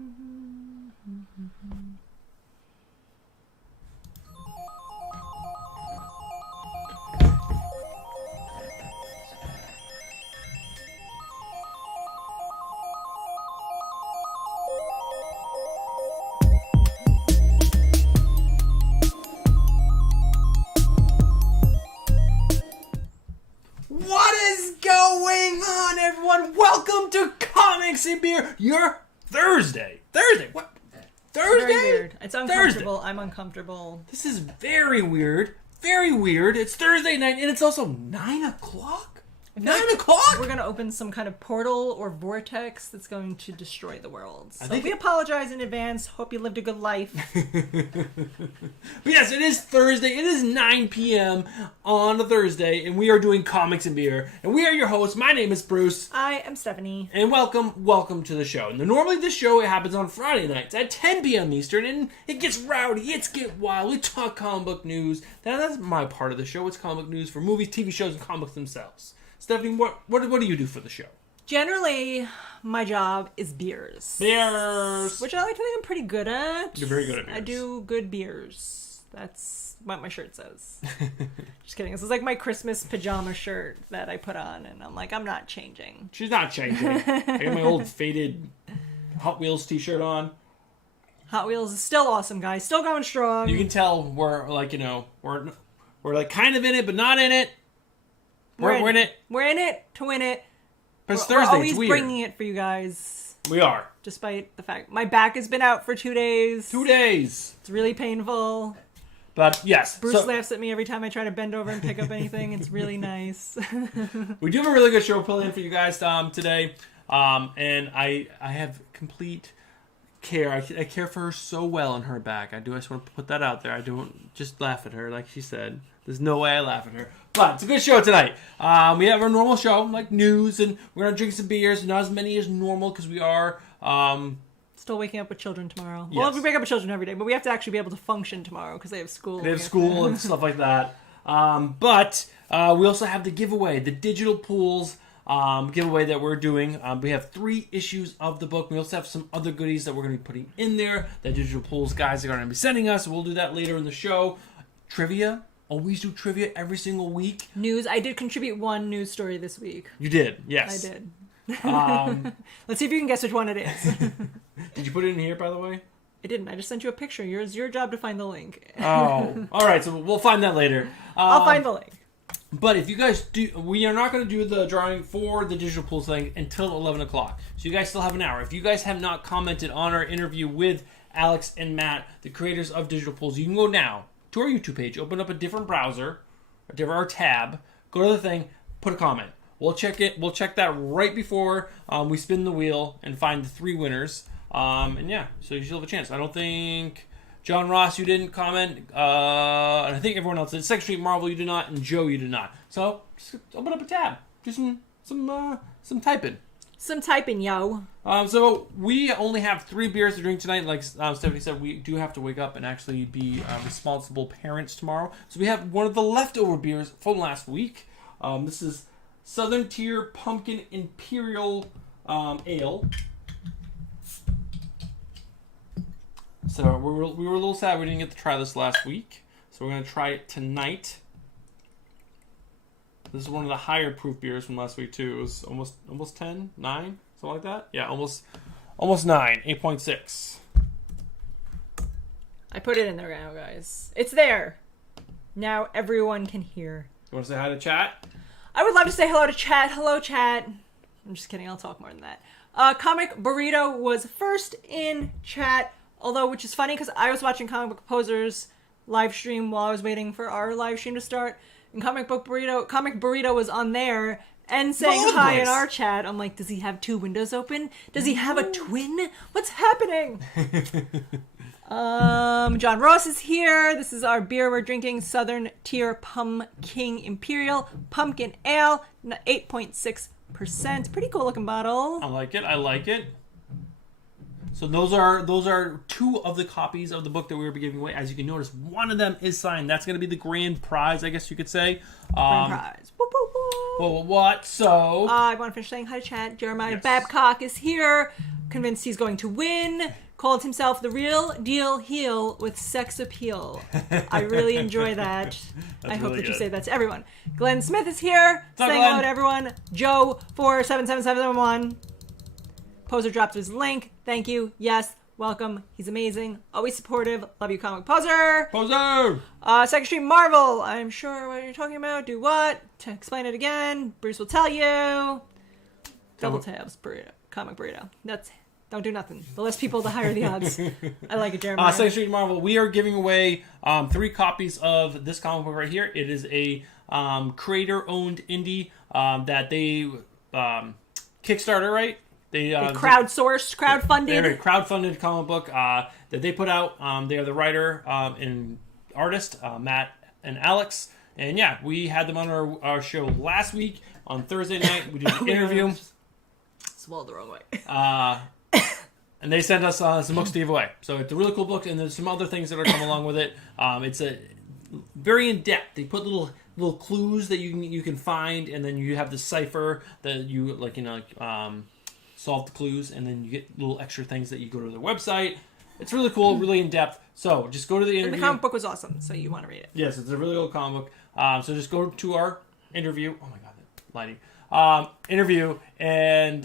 What is going on, everyone? Welcome to Comics and Beer, your Thursday. What? Thursday? Very weird. It's uncomfortable. Thursday. I'm uncomfortable. This is very weird. Very weird. It's Thursday night, and it's also 9 o'clock? 9 o'clock? We're going to open some kind of portal or vortex that's going to destroy the world. So think we apologize in advance. Hope you lived a good life. But yes, it is Thursday. It is 9 p.m. on a Thursday, and we are doing Comics and Beer. And we are your hosts. My name is Bruce. I am Stephanie. And welcome to the show. And normally this show, it happens on Friday nights at 10 p.m. Eastern, and it gets rowdy, it's get wild, we talk comic book news. That's my part of the show. It's comic book news for movies, TV shows, and comics themselves. Stephanie, what do you do for the show? Generally, my job is beers. Beers! Which I like to think I'm pretty good at. You're very good at beers. I do good beers. That's what my shirt says. Just kidding. This is like my Christmas pajama shirt that I put on, and I'm like, I'm not changing. She's not changing. I got my old faded Hot Wheels t-shirt on. Hot Wheels is still awesome, guys. Still going strong. You can tell we're like kind of in it, but not in it. We're in it. We're in it to win it. But it's We're Thursday. always It's weird. bringing it for you guys. We are. Despite the fact my back has been out for 2 days. 2 days. It's really painful. But yes. Bruce laughs at me every time I try to bend over and pick up anything. It's really nice. We do have a really good show planned for you guys today. And I have complete care. I care for her so well on her back. I just want to put that out there. I don't just laugh at her like she said. There's no way I laugh at her. But it's a good show tonight. We have our normal show, like news, and we're going to drink some beers. Not as many as normal because we are... Still waking up with children tomorrow. Yes. Well, we wake up with children every day, but we have to actually be able to function tomorrow because they have school. They have school and stuff like that. But we also have the giveaway, the digital pools giveaway that we're doing. We have 3 issues of the book. We also have some other goodies that we're going to be putting in there that digital pools guys are going to be sending us. We'll do that later in the show. Trivia. Always do trivia every single week. News. I did contribute one news story this week. You did, yes. I did. Let's see if you can guess which one it is. Did you put it in here, by the way? I didn't. I just sent you a picture. It's your job to find the link. Oh, all right. So we'll find that later. I'll find the link. But if you guys do, we are not going to do the drawing for the digital pools thing until 11 o'clock. So you guys still have an hour. If you guys have not commented on our interview with Alex and Matt, the creators of digital pools, you can go now to our YouTube page, open up a different browser, our tab, go to the thing, put a comment. We'll check it. We'll check that right before we spin the wheel and find the 3 winners. And yeah, so you still have a chance. I don't think John Ross, you didn't comment, and I think everyone else did. Second Street Marvel, you did not, and Joe, you did not. So just open up a tab, do some typing. Some typing, yo. So we only have 3 beers to drink tonight. Like Stephanie said, we do have to wake up and actually be responsible parents tomorrow. So we have one of the leftover beers from last week. This is Southern Tier Pumpkin Imperial Ale. So we were a little sad we didn't get to try this last week. So we're going to try it tonight. This is one of the higher proof beers from last week too. It was almost 10, 9, something like that. Yeah, almost 9, 8.6. I put it in there now, guys. It's there. Now everyone can hear. You want to say hi to chat? I would love to say hello to chat. Hello, chat. I'm just kidding. I'll talk more than that. Comic Burrito was first in chat, which is funny because I was watching Comic Book Posers live stream while I was waiting for our live stream to start. And Comic Burrito was on there and saying hi in our chat. I'm like, does he have 2 windows open? Does he have a twin? What's happening? John Ross is here. This is our beer we're drinking. Southern Tier Pumpkin Imperial Pumpkin Ale, 8.6%. Pretty cool looking bottle. I like it. So those are 2 of the copies of the book that we will be giving away. As you can notice, one of them is signed. That's going to be the grand prize, I guess you could say. Grand prize. Woo, woo, Well, what? So I want to finish saying hi to chat. Jeremiah Yes. Babcock is here, convinced he's going to win. Called himself the real deal heel with sex appeal. I really enjoy that. I hope really that you good. say that to everyone. Glenn Smith is here, What's up, saying hello Glenn? to everyone. Joe 477771. Poser dropped his link. Thank you. Yes. Welcome. He's amazing. Always supportive. Love you, Comic Poser. Poser. Second Stream Marvel. I'm sure what you're talking about. Do what? To explain it again. Bruce will tell you. Double tabs. Burrito. Comic burrito. Don't do nothing. The less people, the higher the odds. I like it, Jeremiah. Second Street Marvel. We are giving away 3 copies of this comic book right here. It is a creator-owned indie that they Kickstarter, right? They crowdsourced, crowdfunded. They're a crowdfunded comic book that they put out. They are the writer and artist, Matt and Alex. And yeah, we had them on our show last week on Thursday night. We did an interview. Swallowed the wrong way. And they sent us some books to give away. So it's a really cool book, and there's some other things that are coming along with it. It's a very in depth. They put little clues that you can find, and then you have the cipher that you solve the clues, and then you get little extra things that you go to their website. It's really cool, really in depth. So just go to the interview. The comic book was awesome, so you want to read it. Yes, it's a really old comic book. So just go to our interview. Oh my god, that lighting. Interview and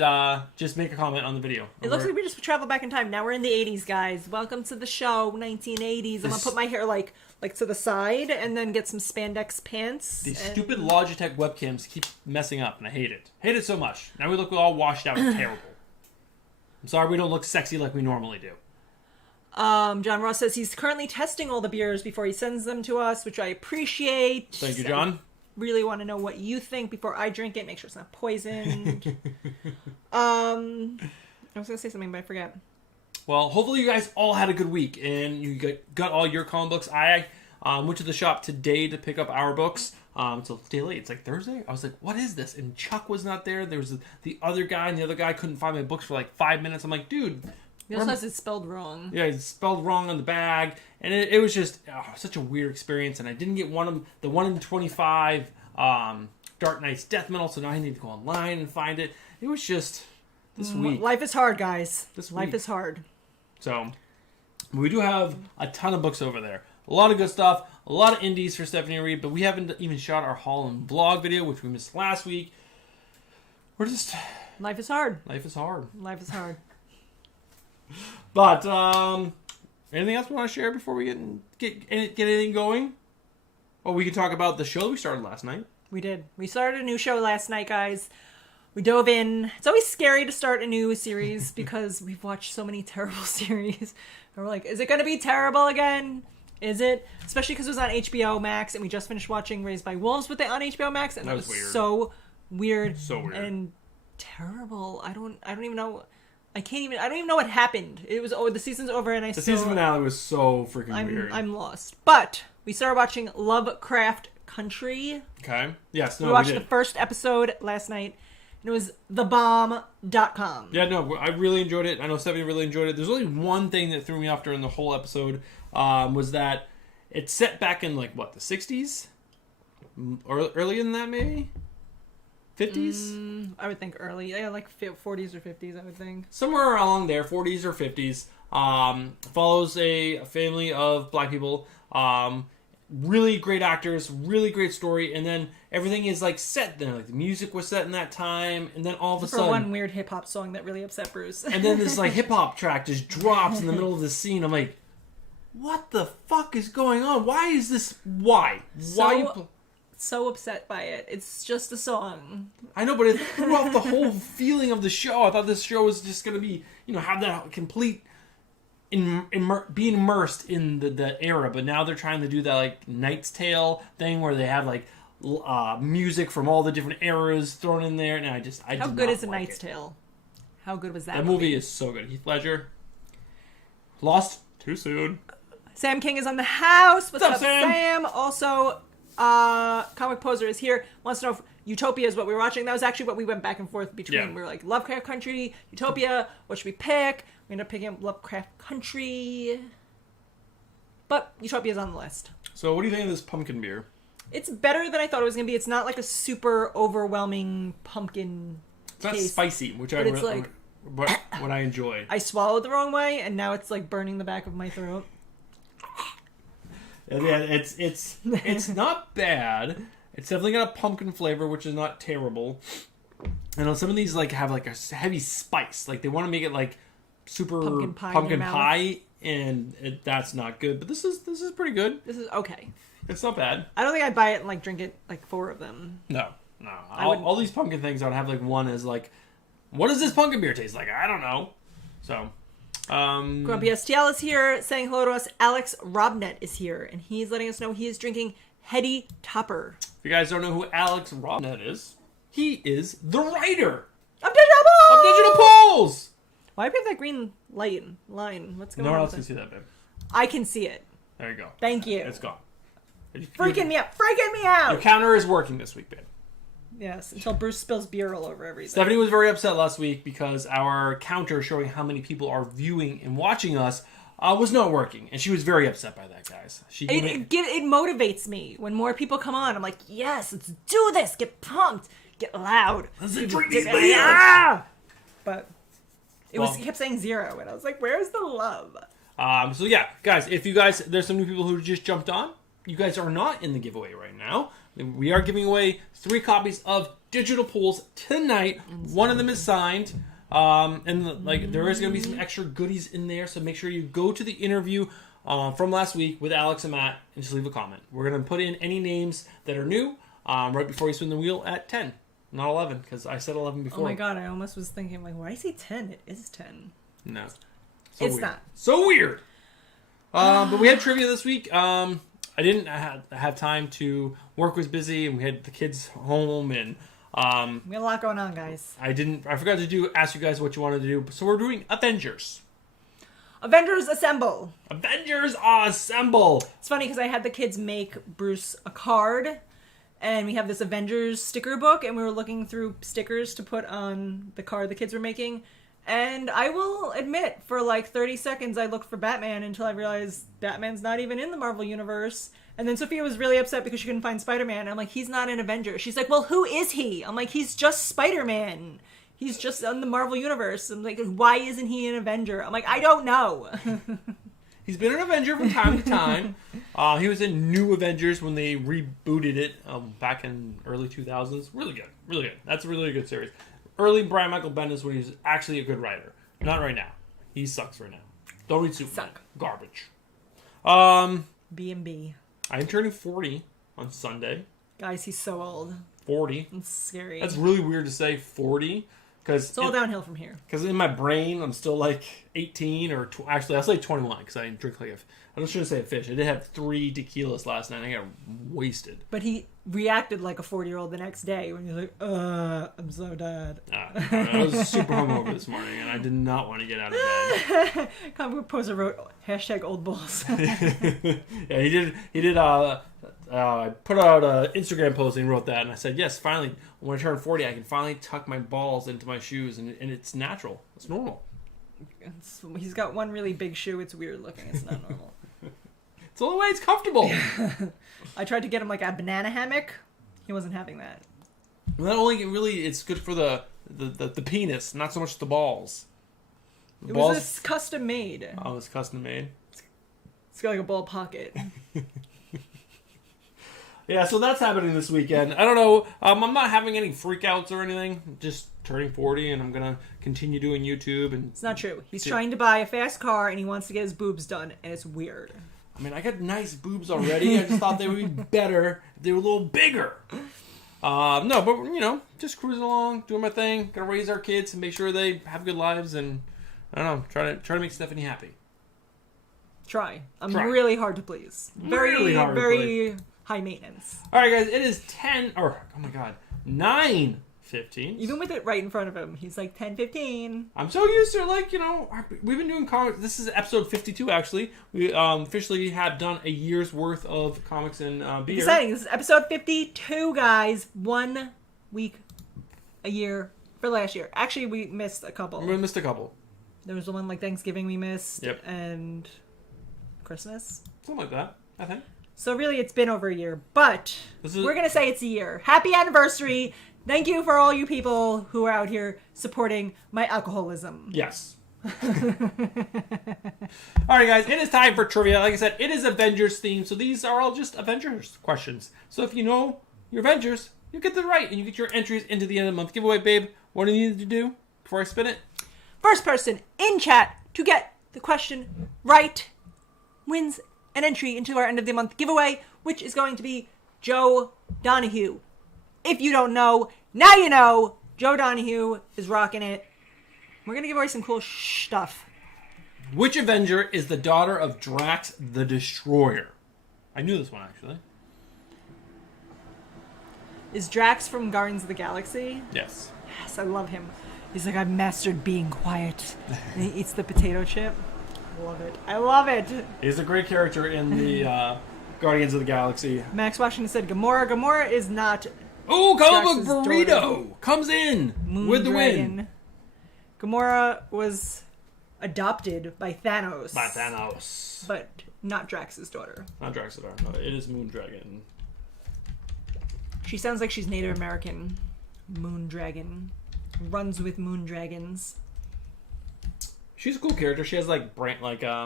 just make a comment on the video. It looks like we just traveled back in time. Now we're in the 80s, guys. Welcome to the show, 1980s. I'm gonna put my hair like to the side and then get some spandex pants. These stupid Logitech webcams keep messing up, and I hate it. Hate it so much. Now we look all washed out and terrible. I'm sorry we don't look sexy like we normally do. John Ross says he's currently testing all the beers before he sends them to us, which I appreciate. Thank you, John. Really want to know what you think before I drink it. Make sure it's not poisoned. I was going to say something, but I forget. Well, hopefully you guys all had a good week, and you got all your comic books. I went to the shop today to pick up our books. So day late. It's like Thursday. I was like, what is this? And Chuck was not there. There was the other guy, and the other guy couldn't find my books for like 5 minutes. I'm like, dude. He also has it spelled wrong. Yeah, it's spelled wrong on the bag, and it was just such a weird experience. And I didn't get the 1 in 25 Dark Knight's Death Metal, so now I need to go online and find it. It was just this week. Life is hard, guys. Life week. is hard. So we do have a ton of books over there. A lot of good stuff. A lot of indies for Stephanie Reed, but we haven't even shot our haul and vlog video, which we missed last week. We're just... Life is hard. Life is hard. Life is hard. But, anything else we want to share before we get anything going? Well, we can talk about the show we started last night. We did. We started a new show last night, guys. We dove in. It's always scary to start a new series because we've watched so many terrible series. And we're like, is it going to be terrible again? Is it? Especially because it was on HBO Max, and we just finished watching Raised by Wolves with it on HBO Max, and That it was was weird. so weird. So weird. And terrible. I don't even know. I don't even know what happened. It was the season's over, and The season finale was so freaking weird. I'm lost. But we started watching Lovecraft Country. Okay. Yes. No, We watched did. the first episode last night, and it was thebomb.com. Yeah, no, I really enjoyed it. I know Stephanie really enjoyed it. There's only one thing that threw me off during the whole episode, was that it's set back in, like, what, the 60s? Or earlier than that, maybe? 50s? I would think early. Yeah, like 40s or 50s, I would think. Somewhere along there, 40s or 50s. Follows a family of black people. Really great actors, really great story, and then everything is like set there. Like the music was set in that time, and then all of a For sudden, one weird hip hop song that really upset Bruce. and then this like hip hop track just drops in the middle of the scene. I'm like, what the fuck is going on? Why is this? Why? So upset by it. It's just a song. I know, but it threw off the whole feeling of the show. I thought this show was just gonna be, have that complete. Being immersed in the era, but now they're trying to do that like Knight's Tale thing where they have like music from all the different eras thrown in there. And How good is A Knight's Tale? How good was that? That movie is so good. Heath Ledger lost too soon. Sam King is on the house. What's up, Sam? Sam? Also, Comic Poser is here. Wants to know if Utopia is what we were watching. That was actually what we went back and forth between. Yeah. We were like, Lovecraft Country, Utopia. What should we pick? We ended up picking up Lovecraft Country. But Utopia is on the list. So what do you think of this pumpkin beer? It's better than I thought it was gonna be. It's not like a super overwhelming pumpkin It's not taste. spicy, which but it's like what I enjoy. I swallowed the wrong way, and now it's like burning the back of my throat. Yeah, it's not bad. It's definitely got a pumpkin flavor, which is not terrible. And some of these like have like a heavy spice. Like they want to make it like super pumpkin pie, and that's not good. But this is pretty good. This is okay. It's not bad. I don't think I'd buy it and like drink it like 4 of them. No. All these pumpkin things, I would have like one as like, what does this pumpkin beer taste like? I don't know. So, Grumpy STL is here saying hello to us. Alex Robnet is here, and he's letting us know he is drinking Heady Topper. If you guys don't know who Alex Robnet is, he is the writer Of Digital Polls! Why do we have that green line? What's going No on? one else with can it? see that, babe. I can see it. There you go. Thank you. It's gone. Freaking me Your out. counter is working this week, babe. Yes, until Bruce spills beer all over everything. Stephanie was very upset last week because our counter showing how many people are viewing and watching us was not working, and she was very upset by that, guys. It motivates me when more people come on. I'm like, yes, let's do this. Get pumped. Get loud. Let's People drink these dig- beers. Ah! But it Well- kept saying 0, and I was like, where's the love? So yeah, guys, if you guys, there's some new people who just jumped on. You guys are not in the giveaway right now. We are giving away 3 copies of Digital Pools tonight. One of them is signed. And there is going to be some extra goodies in there, so make sure you go to the interview from last week with Alex and Matt and just leave a comment. We're going to put in any names that are new right before you spin the wheel at 10, not 11, because I said 11 before. Oh my god, I almost was thinking, like, why is he 10? It is 10. No. It's weird. not. So weird. But we had trivia this week. I didn't have time to work, was busy, and we had the kids home, and We got a lot going on, guys. I forgot to ask you guys what you wanted to do. So we're doing Avengers. Avengers Assemble. Avengers Assemble. It's funny because I had the kids make Bruce a card, and we have this Avengers sticker book, and we were looking through stickers to put on the card the kids were making. And I will admit, for like 30 seconds, I looked for Batman until I realized Batman's not even in the Marvel Universe. And then Sophia was really upset because she couldn't find Spider-Man. I'm like, he's not an Avenger. She's like, well, who is he? I'm like, he's just Spider-Man. He's just in the Marvel Universe. I'm like, why isn't he an Avenger? I'm like, I don't know. He's been an Avenger from time to time. He was in New Avengers when they rebooted it back in early 2000s. Really good. Really good. That's a really good series. Early Brian Michael Bendis when he was actually a good writer. Not right now. He sucks right now. Don't read Superman. Suck. Garbage. B&B. I'm turning 40 on Sunday. Guys, he's so old. 40. It's scary. That's really weird to say 40. It's all downhill from here. Because in my brain, I'm still like 18 or... actually, I'll say 21 because I didn't drink like I shouldn't say a fish. I did have 3 tequilas last night and I got wasted. But he reacted like a 40-year-old the next day when he was like, I'm so dead. I was super hungover this morning and I did not want to get out of bed. Comic book poser wrote #old bulls. Yeah, he did. I put out an Instagram post and he wrote that, and I said, yes, finally, when I turn 40, I can finally tuck my balls into my shoes, and it's natural. It's normal. He's got one really big shoe. It's weird looking. It's not normal. It's the only way it's comfortable. I tried to get him like a banana hammock. He wasn't having that. Not only it's good for the penis, not so much the balls. It was custom made. Oh, it's custom made. It's got like a ball pocket. Yeah, so that's happening this weekend. I don't know. I'm not having any freakouts or anything. I'm just turning 40, and I'm gonna continue doing YouTube. And It's not true. He's trying to buy a fast car, and he wants to get his boobs done, and it's weird. I mean, I got nice boobs already. I just thought they would be better if they were a little bigger. No, but just cruising along, doing my thing. Gonna raise our kids and make sure they have good lives, and I don't know, try to make Stephanie happy. Try. I'm Try. really hard to please. Really hard to very high maintenance. All right, guys, it is 9:15. Even with it right in front of him, he's like 10:15. I'm so used to we've been doing comics. This is episode 52, actually. We officially have done a year's worth of comics and beer. Exciting. This is episode 52, guys. 1 week a year for last year. Actually, we missed a couple. We missed a couple. There was the one like Thanksgiving we missed. Yep. And Christmas. Something like that, I think. So really, it's been over a year, but This is- we're going to say it's a year. Happy anniversary. Thank you for all you people who are out here supporting my alcoholism. Yes. All right, guys, it is time for trivia. Like I said, it is Avengers themed, so these are all just Avengers questions. So if you know your Avengers, you get the right, and you get your entries into the end of the month giveaway, babe. What do you need to do before I spin it? First person in chat to get the question right wins an entry into our end of the month giveaway, which is going to be Joe Donahue. If you don't know, now you know. Joe Donahue is rocking it. We're going to give away some cool stuff. Which Avenger is the daughter of Drax the Destroyer? I knew this one, actually. Is Drax from Guardians of the Galaxy? Yes. Yes, I love him. He's like, I've mastered being quiet. And he eats the potato chip. Love it. I love it. He's a great character in the Guardians of the Galaxy. Max Washington said Gamora. Gamora is not Oh, comic book Drax's burrito daughter. comes in Moon with the Dragon. win. Gamora was adopted by Thanos. By Thanos. But not Drax's daughter. Not Drax the Destroyer. No, it is Moon Dragon. She sounds like she's Native American. Moon Dragon. Runs with moon dragons. She's a cool character. She has like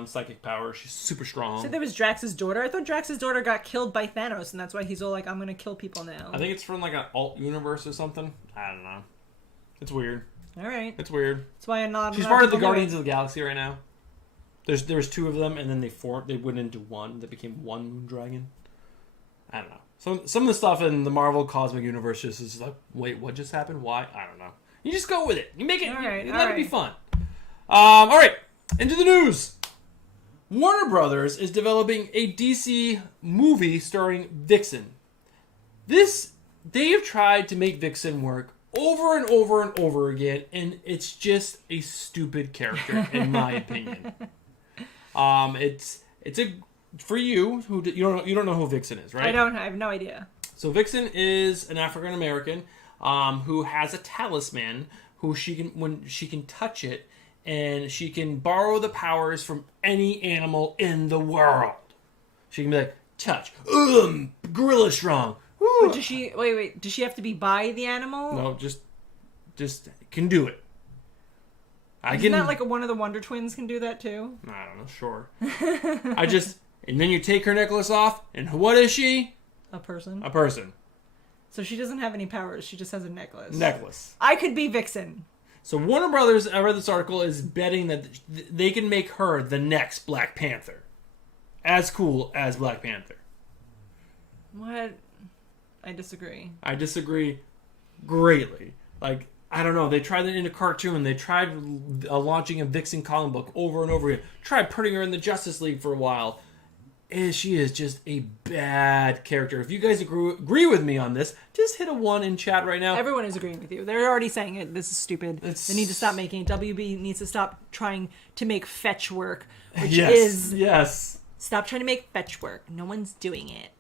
psychic power. She's super strong. So there was Drax's daughter. I thought Drax's daughter got killed by Thanos, and that's why he's all like, I'm gonna kill people now. I think it's from like an alt universe or something. I don't know. It's weird. Alright. It's weird. That's why I'm not. She's part of the Guardians of the Galaxy right now. There's two of them, and then they went into one. They became one Moon Dragon. I don't know. Some of the stuff in the Marvel Cosmic Universe just is like, wait, what just happened? Why? I don't know. You just go with it. You make it. You let it be fun. All right. Into the news. Warner Brothers is developing a DC movie starring Vixen. They have tried to make Vixen work over and over and over again, and it's just a stupid character, in my opinion. It's a for you who you don't know who Vixen is, right? I have no idea. So Vixen is an African American who has a talisman who she can touch it, and she can borrow the powers from any animal in the world. She can be like, touch, gorilla strong. But does she wait? Does she have to be by the animal? No, just can do it. Isn't that like one of the Wonder Twins can do that too? I don't know, sure. And then you take her necklace off, and what is she? A person. A person. So she doesn't have any powers. She just has a necklace. Necklace. I could be Vixen. So Warner Brothers, I read this article, is betting that they can make her the next Black Panther. As cool as Black Panther. What? I disagree. I disagree greatly. Like, I don't know. They tried it in a cartoon. They tried launching a Vixen comic book over and over again. Tried putting her in the Justice League for a while. And she is just a bad character. If you guys agree with me on this, just hit a 1 in chat right now. Everyone is agreeing with you. They're already saying it. This is stupid. They need to stop making it. WB needs to stop trying to make fetch work, which is stop trying to make fetch work. No one's doing it.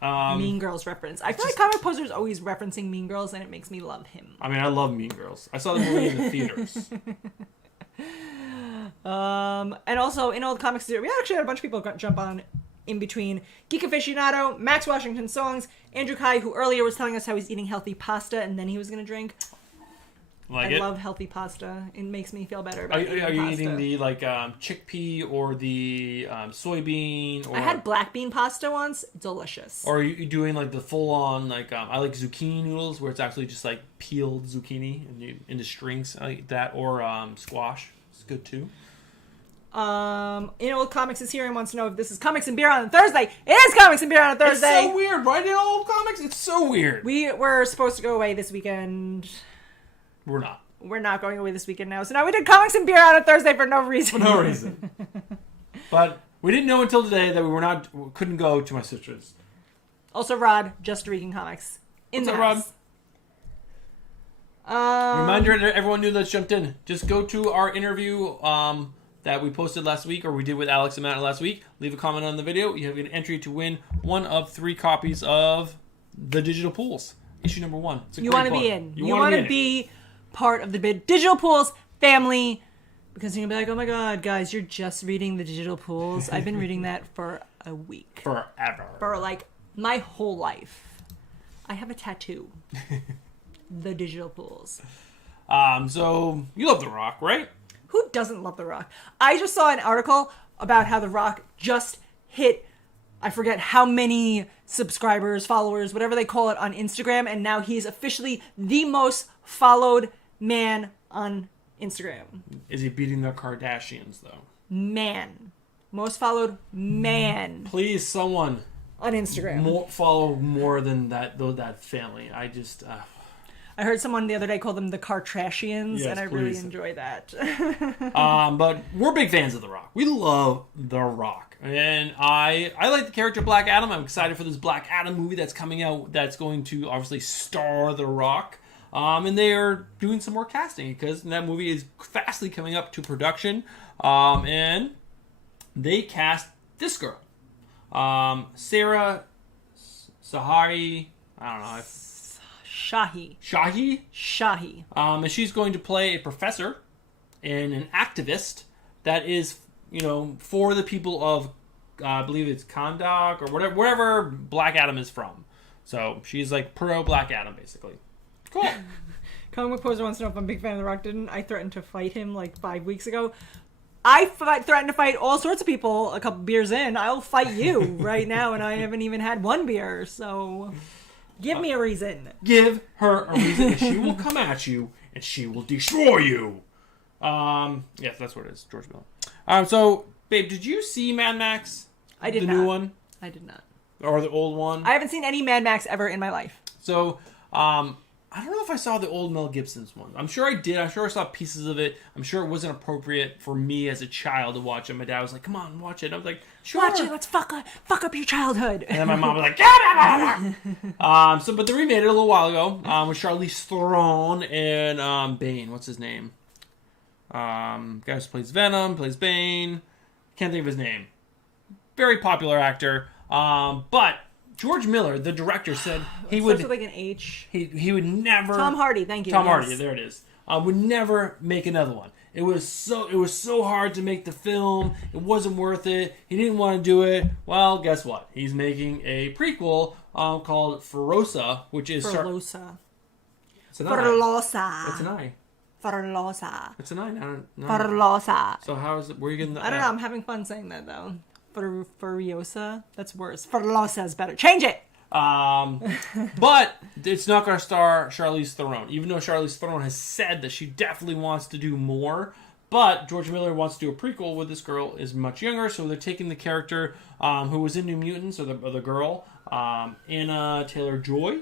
Mean Girls reference. I feel like Comic Poser is always referencing Mean Girls, and it makes me love him. I mean, I love Mean Girls. I saw the movie in the theaters. And also in old comics, we actually had a bunch of people jump on in between. Geek Aficionado, Max Washington Songs, Andrew Kai, who earlier was telling us how he's eating healthy pasta and then he was going to drink. I love healthy pasta. It makes me feel better about eating pasta. Are you eating the chickpea or the soybean? Or, I had black bean pasta once. Delicious. Or are you doing like the full on I like zucchini noodles where it's actually just like peeled zucchini and into strings like that, or squash. It's good too. In Old Comics is here and wants to know if this is Comics and Beer on a Thursday. It is Comics and Beer on a Thursday. It's so weird, right? In Old Comics, it's so weird. We were supposed to go away this weekend. We're not. We're not going away this weekend now. So now we did Comics and Beer on a Thursday for no reason. For no reason. But we didn't know until today that we couldn't go to my sister's. Also, Rod, Just Reeking Comics. In the house. Rod? Reminder to everyone new that's jumped in. Just go to our interview that we posted last week, or we did with Alex and Matt last week. Leave a comment on the video. You have an entry to win one of 3 copies of The Digital Pools. Issue number 1. You want to be in. You want to be part of the Digital Pools family. Because you're going to be like, oh my god, guys, you're just reading the digital pools. I've been reading that for a week. Forever. For like my whole life. I have a tattoo. The digital pools. So you love The Rock, right? Who doesn't love The Rock? I just saw an article about how The Rock just hit, I forget how many subscribers, followers, whatever they call it on Instagram, and now he's officially the most followed man on Instagram. Is he beating the Kardashians, though? Man. Most followed man Please, someone on Instagram. follow more than that family. I just... I heard someone the other day call them the Kardashians, Yes, and I really please. enjoy that. But we're big fans of The Rock. We love The Rock. And I like the character Black Adam. I'm excited for this Black Adam movie that's coming out that's going to obviously star The Rock. And they are doing some more casting because that movie is fastly coming up to production. And they cast this girl. Sarah Sahari. I don't know. Shahi. And she's going to play a professor and an activist that is, for the people of, I believe it's Kahndaq or wherever Black Adam is from. So she's like pro Black Adam, basically. Cool. Comic Book Poser wants to know if I'm a big fan of The Rock. Didn't I threaten to fight him like 5 weeks ago? I threatened to fight all sorts of people a couple beers in. I'll fight you right now, and I haven't even had one beer, so... Give me a reason. Give her a reason. And she will come at you, and she will destroy you. Yes, that's what it is. George Miller. So, babe, did you see Mad Max? I did not. The new one? I did not. Or the old one? I haven't seen any Mad Max ever in my life. So, I don't know if I saw the old Mel Gibson's one. I'm sure I did. I'm sure I saw pieces of it. I'm sure it wasn't appropriate for me as a child to watch it. My dad was like, come on, watch it. And I was like, sure. Watch it. Let's fuck up your childhood. And then my mom was like, yeah. But they remade it a little while ago with Charlize Theron and Bane. What's his name? Guy who plays Venom, plays Bane. Can't think of his name. Very popular actor. But George Miller, the director, said he would... Starts with like an H. He would never... Tom Hardy, thank you. Tom yes. Hardy, there it is. Would never make another one. It was so hard to make the film. It wasn't worth it. He didn't want to do it. Well, guess what? He's making a prequel called Furiosa, which is... Furiosa. It's an I. Furiosa. It's an I. Furiosa. It's an I. No. Furiosa. So how is it... Where are you getting the... I don't know. I'm having fun saying that, though. Furiosa? That's worse. Furiosa is better. Change it! But it's not going to star Charlize Theron, even though Charlize Theron has said that she definitely wants to do more. But George Miller wants to do a prequel where this girl is much younger, so they're taking the character who was in New Mutants, or the girl, Anna Taylor-Joy.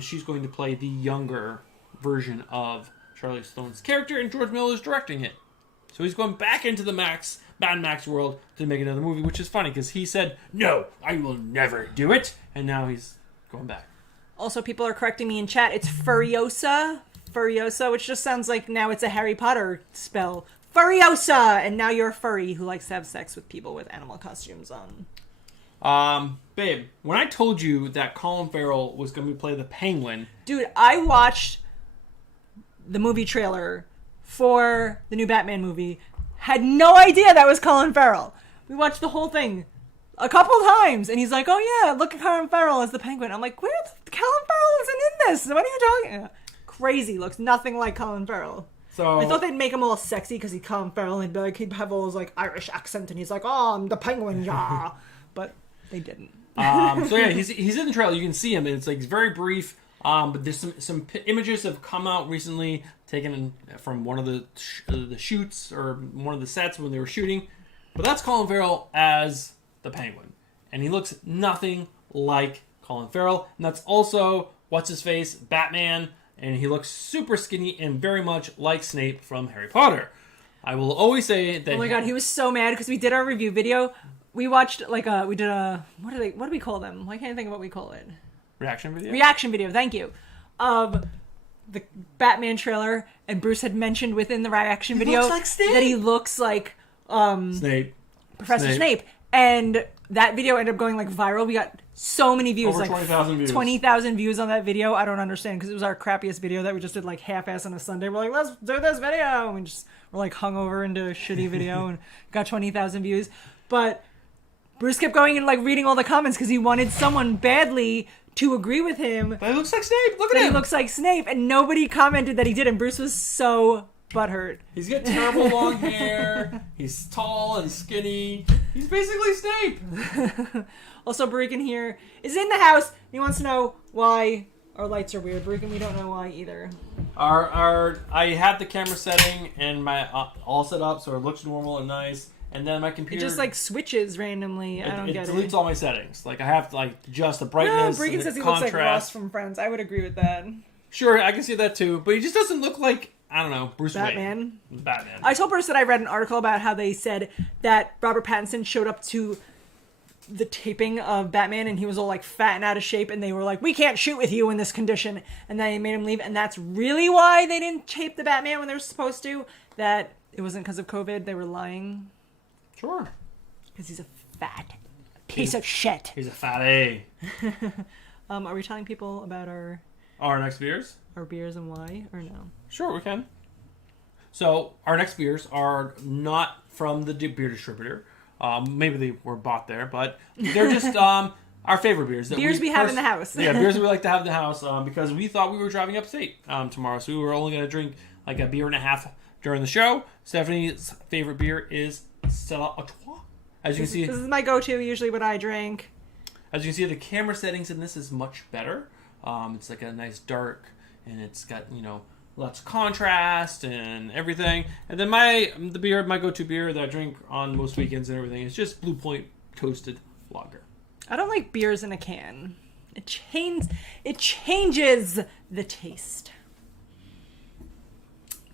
She's going to play the younger version of Charlize Theron's character, and George Miller is directing it. So he's going back into the Mad Max world to make another movie, which is funny because he said, no, I will never do it. And now he's going back. Also, people are correcting me in chat. It's Furiosa. Furiosa, which just sounds like now it's a Harry Potter spell. Furiosa! And now you're a furry who likes to have sex with people with animal costumes on. Babe, when I told you that Colin Farrell was going to play the Penguin... Dude, I watched the movie trailer for the new Batman movie. Had no idea that was Colin Farrell. We watched the whole thing a couple times, and he's like, oh yeah, look at Colin Farrell as the Penguin. I'm like, where? Colin Farrell isn't in this. What are you talking about? Crazy. Looks nothing like Colin Farrell. So I thought they'd make him all sexy because he's Colin Farrell, and he'd have all his like Irish accent, and he's like, oh, I'm the Penguin, yeah. But they didn't. So yeah, he's in the trailer. You can see him, and it's like very brief. But there's some images have come out recently, taken from one of the shoots or one of the sets when they were shooting. But that's Colin Farrell as the Penguin, and he looks nothing like Colin Farrell. And that's also what's his face, Batman, and he looks super skinny and very much like Snape from Harry Potter. I will always say that. Oh my god, he was so mad because we did our review video. We watched what do we call them? Why can't I think of what we call it? Reaction video, thank you. Of the Batman trailer, and Bruce had mentioned within the reaction video that he looks like Snape. Professor Snape. And that video ended up going like viral. We got so many views. Over like 20,000 views. 20,000 views on that video. I don't understand because it was our crappiest video that we just did like half-ass on a Sunday. We're like, let's do this video. And we just or like hungover into a shitty video and got 20,000 views. But Bruce kept going and like reading all the comments because he wanted someone badly to agree with him. But he looks like Snape. Look at That him. he looks like Snape, and nobody commented that he did, and Bruce was so butthurt. He's got terrible long hair. He's tall and skinny. He's basically Snape. Also, Barikan here is in the house. He wants to know why our lights are weird. Barikan, we don't know why either. I have the camera setting and my all set up so it looks normal and nice. And then my It computer just like switches randomly. I don't it get deletes it. all my settings. Like I have to like adjust the No, brightness. Barikan and says the he looks like contrast. Ross from Friends. I would agree with that. Sure, I can see that too, but he just doesn't look like, I don't know, Bruce Batman. Wayne. Batman. I told Bruce that I read an article about how they said that Robert Pattinson showed up to the taping of Batman and he was all like fat and out of shape, and they were like, we can't shoot with you in this condition, and then they made him leave, and that's really why they didn't tape the Batman when they were supposed to. That it wasn't because of COVID. They were lying. Sure. Because he's a fat piece of shit. He's a fatty. Are we telling people about our Next beers? beers and why, or no? Sure, we can. So, our next beers are not from the beer distributor. Maybe they were bought there, but they're just our favorite beers. That Beers we have in the house. Yeah, beers we like to have in the house because we thought we were driving upstate tomorrow, so we were only going to drink like a beer and a half during the show. Stephanie's favorite beer is Stella Artois. As you can see, This is my go-to, usually what I drink. as you can see, the camera settings in this is much better. It's like a nice dark, and it's got, lots of contrast and everything. And then my go-to beer that I drink on most weekends and everything is just Blue Point Toasted Lager. I don't like beers in a can. It changes the taste.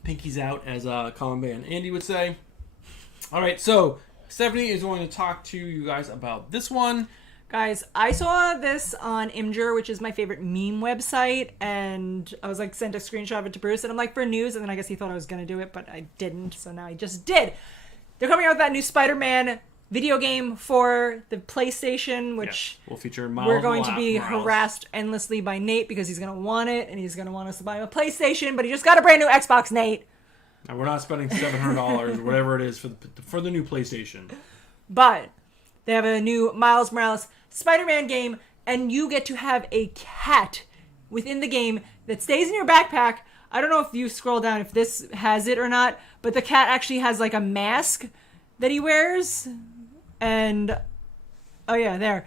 Pinkies out, as Common Man Andy would say. All right, so Stephanie is going to talk to you guys about this one. Guys, I saw this on Imgur, which is my favorite meme website, and I was like sent a screenshot of it to Bruce, and I'm like, for news, and then I guess he thought I was going to do it, but I didn't, so now I just did. They're coming out with that new Spider-Man video game for the PlayStation, which Yes, will feature Miles we're going to be Morales. harassed endlessly by Nate because he's going to want it, and he's going to want us to buy him a PlayStation, but he just got a brand new Xbox, Nate. And we're not spending $700 or whatever it is for the new PlayStation. But they have a new Miles Morales Spider-Man game, and you get to have a cat within the game that stays in your backpack. I don't know if you scroll down if this has it or not, but the cat actually has like a mask that he wears. And oh yeah, there.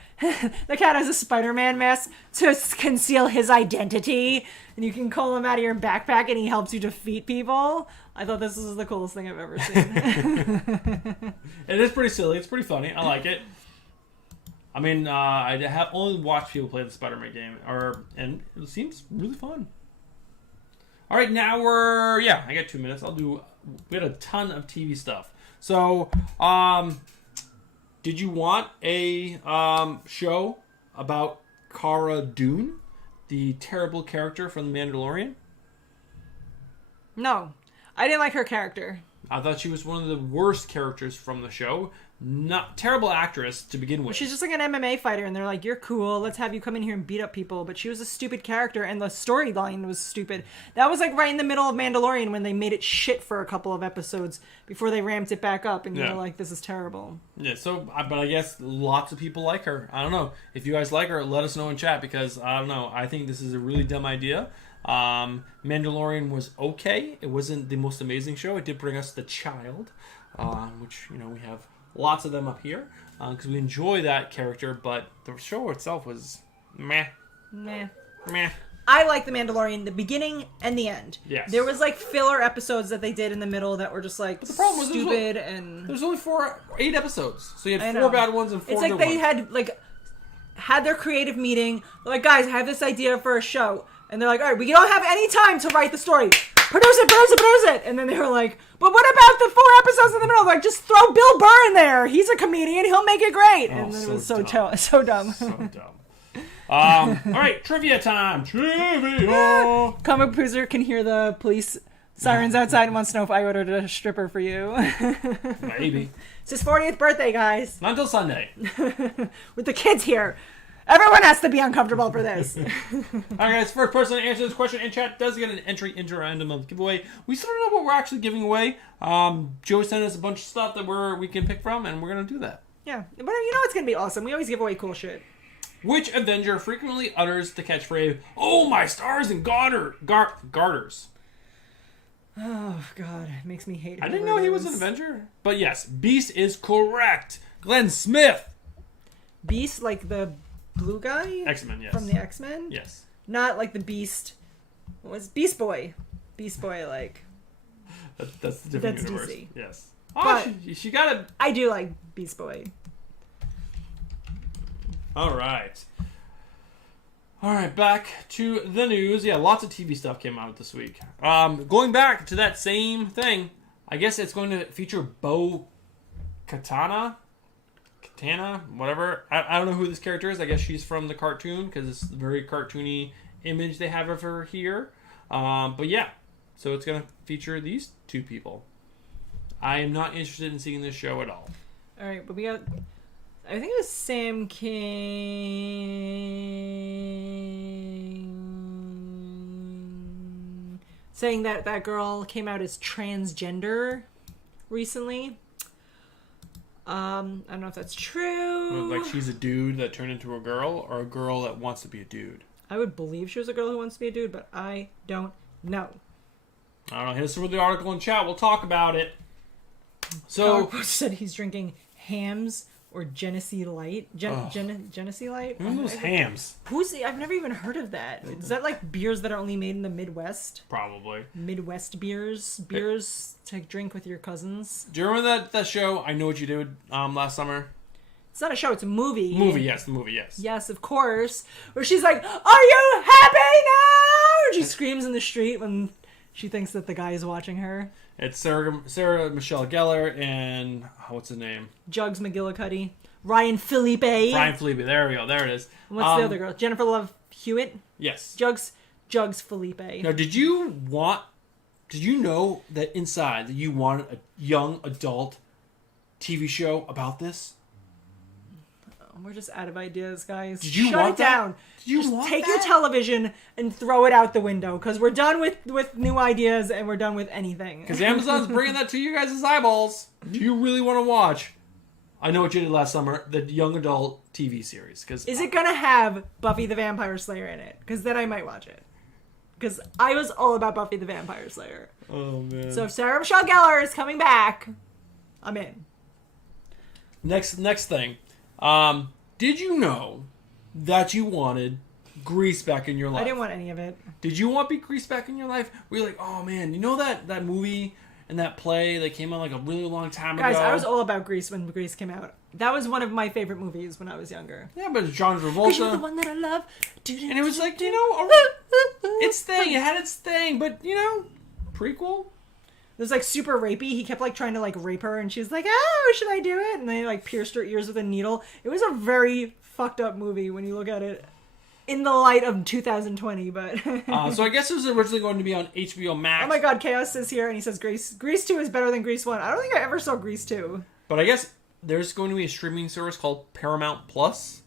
The cat has a Spider-Man mask to conceal his identity, and you can call him out of your backpack and he helps you defeat people. I thought this was the coolest thing I've ever seen. It is pretty silly. It's pretty funny. I like it. I mean, I have only watched people play the Spider-Man game, and it seems really fun. All right, now I got 2 minutes. We had a ton of TV stuff. So, did you want a show about Cara Dune, the terrible character from The Mandalorian? No, I didn't like her character. I thought she was one of the worst characters from the show. Not terrible actress to begin with. She's just like an MMA fighter, and they're like, you're cool, let's have you come in here and beat up people. But she was a stupid character, and the storyline was stupid. That was like right in the middle of Mandalorian when they made it shit for a couple of episodes before they ramped it back up, and you were like, this is terrible. Yeah, but I guess lots of people like her. I don't know. If you guys like her, let us know in chat, because I don't know. I think this is a really dumb idea. Mandalorian was okay. It wasn't the most amazing show. It did bring us The Child, which, we have lots of them up here, because we enjoy that character, but the show itself was meh. Nah. Meh. I like The Mandalorian, the beginning and the end. Yes. There was like filler episodes that they did in the middle that were just like the problem was stupid and... There's only 8 episodes, so you I had know. 4 bad ones and 4 It's good like they ones. had their creative meeting. They're like, guys, I have this idea for a show. And they're like, all right, we don't have any time to write the story. Produce it. And then they were like, but what about the 4 episodes in the middle? Like, just throw Bill Burr in there. He's a comedian. He'll make it great. And then it was so dumb. So dumb. All right, trivia time. Trivia. Comic Bruiser can hear the police sirens outside and wants to know if I ordered a stripper for you. Maybe. It's his 40th birthday, guys. Not until Sunday. With the kids here. Everyone has to be uncomfortable for this. Alright guys, first person to answer this question in chat does get an entry into our end of month giveaway. We still don't know what we're actually giving away. Joe sent us a bunch of stuff that we can pick from, and we're going to do that. Yeah, but you know it's going to be awesome. We always give away cool shit. Which Avenger frequently utters the catchphrase, "Oh, my stars and garters"? Oh, God. It makes me hate I didn't know he was an Avenger. But yes, Beast is correct. Glenn Smith. Beast, like the blue guy? X-Men, yes. From the X-Men? Yes. Not like the Beast. What was Beast Boy? Beast Boy, like... That's the different That's universe. DC. Yes. Oh, But- she got it. I do like Beast Boy. All right. All right, back to the news. Yeah, lots of TV stuff came out this week. Going back to that same thing, I guess it's going to feature Bo Katana, whatever. I don't know who this character is. I guess she's from the cartoon because it's a very cartoony image they have of her here. But yeah, so it's going to feature these two people. I am not interested in seeing this show at all. All right, but we got... I think it was Sam King saying that that girl came out as transgender recently. I don't know if that's true. Like she's a dude that turned into a girl, or a girl that wants to be a dude. I would believe she was a girl who wants to be a dude, but I don't know. I don't know. Hit us with the article in chat. We'll talk about it. So Post said he's drinking Hams or Genesee Light. Genesee Light? who knows hams? I've never even heard of that. Is that like beers that are only made in the Midwest? Probably. Midwest beers to drink with your cousins. Do you remember that show? I Know What You Did last summer. It's not a show; it's a movie. The movie, yes. Yes, of course. Where she's like, "Are you happy now?" And she screams in the street when she thinks that the guy is watching her. It's Sarah Michelle Gellar and what's his name? Jugs McGillicuddy, Ryan Felipe. Ryan Felipe. There we go. There it is. And what's the other girl? Jennifer Love Hewitt. Yes. Jugs Felipe. Now, did you know that inside that you wanted a young adult TV show about this? We're just out of ideas, guys. Did you Shut want it down. that? Did you just want take that? your television and throw it out the window because we're done with new ideas and we're done with anything. Because Amazon's bringing that to you guys' eyeballs. Do you really want to watch I Know What You Did Last Summer, the young adult TV series? Is it gonna have Buffy the Vampire Slayer in it? Because then I might watch it. Because I was all about Buffy the Vampire Slayer. Oh, man. So if Sarah Michelle Gellar is coming back, I'm in. Next thing. Did you know that you wanted Grease back in your life? I didn't want any of it. Did you want Grease back in your life? Were you like, oh man, you know that movie and that play that came out like a really long time Guys, ago? I was all about Grease when Grease came out. That was one of my favorite movies when I was younger. Yeah, but it's John Because you're the Travolta. one that I love. And it was like, its thing. It had its thing, but prequel? It was like super rapey. He kept like trying to like rape her, and she was like, "Oh, should I do it?" And they like pierced her ears with a needle. It was a very fucked up movie when you look at it in the light of 2020. But So I guess it was originally going to be on HBO Max. oh my God, Chaos is here, and he says Grease 2 is better than Grease 1. I don't think I ever saw Grease 2. But I guess there's going to be a streaming service called Paramount Plus,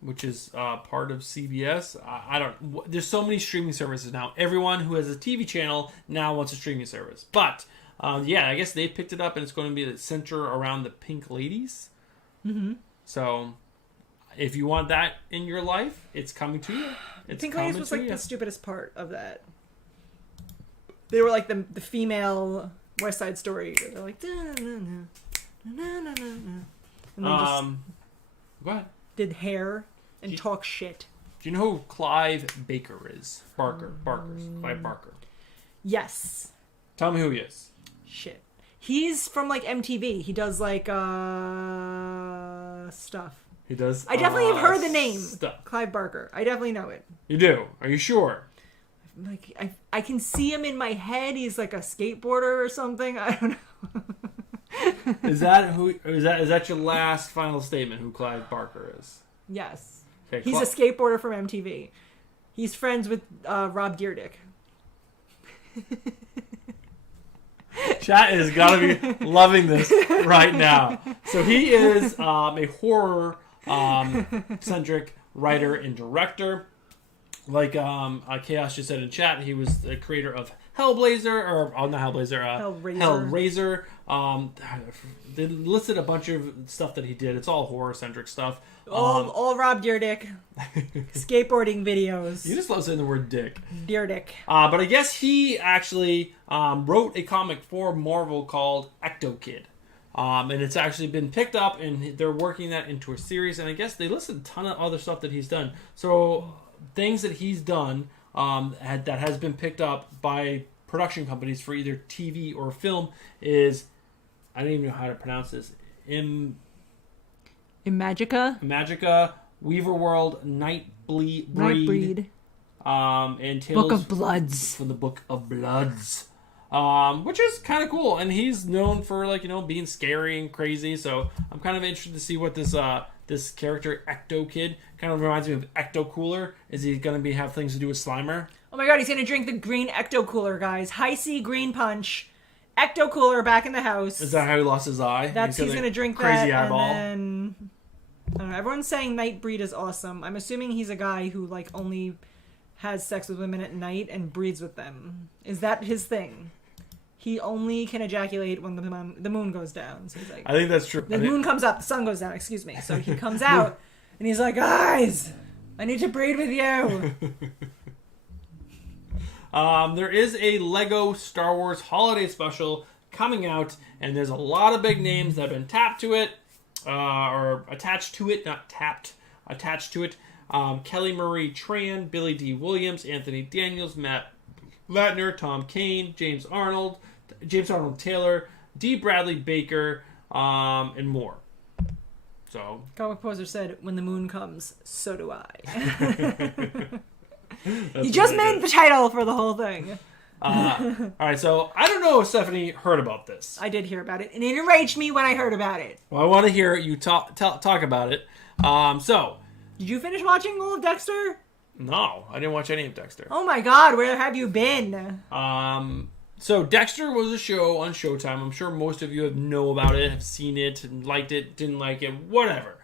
which is part of CBS. I don't. There's so many streaming services now. Everyone who has a TV channel now wants a streaming service. But yeah, I guess they picked it up, and it's going to be the center around the Pink Ladies. Mm-hmm. So if you want that in your life, it's coming to you. It's Pink coming Ladies was to like you. the stupidest part of that. They were like the female West Side Story. They're like, "Da-na-na, na-na-na-na," and then just Go ahead. did hair and talk shit. Do you know who Clive Baker is? Clive Barker. Yes. Tell me who he is. Shit. He's from like MTV. He does like stuff. He does. I definitely have heard the name. Stuff. Clive Barker. I definitely know it. You do? Are you sure? Like I can see him in my head. He's like a skateboarder or something. I don't know. Is that your last final statement? Who Clive Barker is? Yes. Okay, He's a skateboarder from MTV. He's friends with Rob Dyrdek. Chat is gotta be loving this right now. So he is a horror centric writer and director. Like Chaos just said in chat, he was the creator of Hellblazer, or not Hellblazer, Hellraiser. They listed a bunch of stuff that he did. It's all horror-centric stuff. All Rob Dyrdek. Skateboarding videos. You just love saying the word dick. Dyrdek. But I guess he actually wrote a comic for Marvel called Ecto Kid. And it's actually been picked up, and they're working that into a series. And I guess they listed a ton of other stuff that he's done. So things that he's done that has been picked up by production companies for either TV or film is, I don't even know how to pronounce this, Imagica, Weaver World, Nightbreed, and Tales Book of Bloods. From the Book of Bloods. Which is kind of cool, and he's known for being scary and crazy. So I'm kind of interested to see what this character Ecto Kid kind of reminds me of Ecto Cooler. Is he going to have things to do with Slimer? Oh my god, he's going to drink the green Ecto Cooler, guys. High C green punch. Ecto Cooler back in the house. Is that how he lost his eye? He's going to drink crazy that, eyeball. and then I don't know. Everyone's saying Nightbreed is awesome. I'm assuming he's a guy who only has sex with women at night and breeds with them. Is that his thing? He only can ejaculate when the moon goes down. So he's like, I think that's true. The moon comes up, the sun goes down. Excuse me. So he comes out and he's like, guys, I need to breed with you. There is a Lego Star Wars holiday special coming out, and there's a lot of big names that have been tapped to it, or attached to it, not tapped, attached to it. Kelly Marie Tran, Billy D. Williams, Anthony Daniels, Matt Latner, Tom Kane, James Arnold Taylor, D. Bradley Baker, and more. So, Comic Poser said, when the moon comes, so do I. You just made the title for the whole thing. All right, so I don't know if Stephanie heard about this. I did hear about it, and it enraged me when I heard about it. Well, I want to hear you talk about it. Did you finish watching all of Dexter? No, I didn't watch any of Dexter. Oh my god, where have you been? So Dexter was a show on Showtime. I'm sure most of you know about it, have seen it, and liked it, didn't like it, whatever.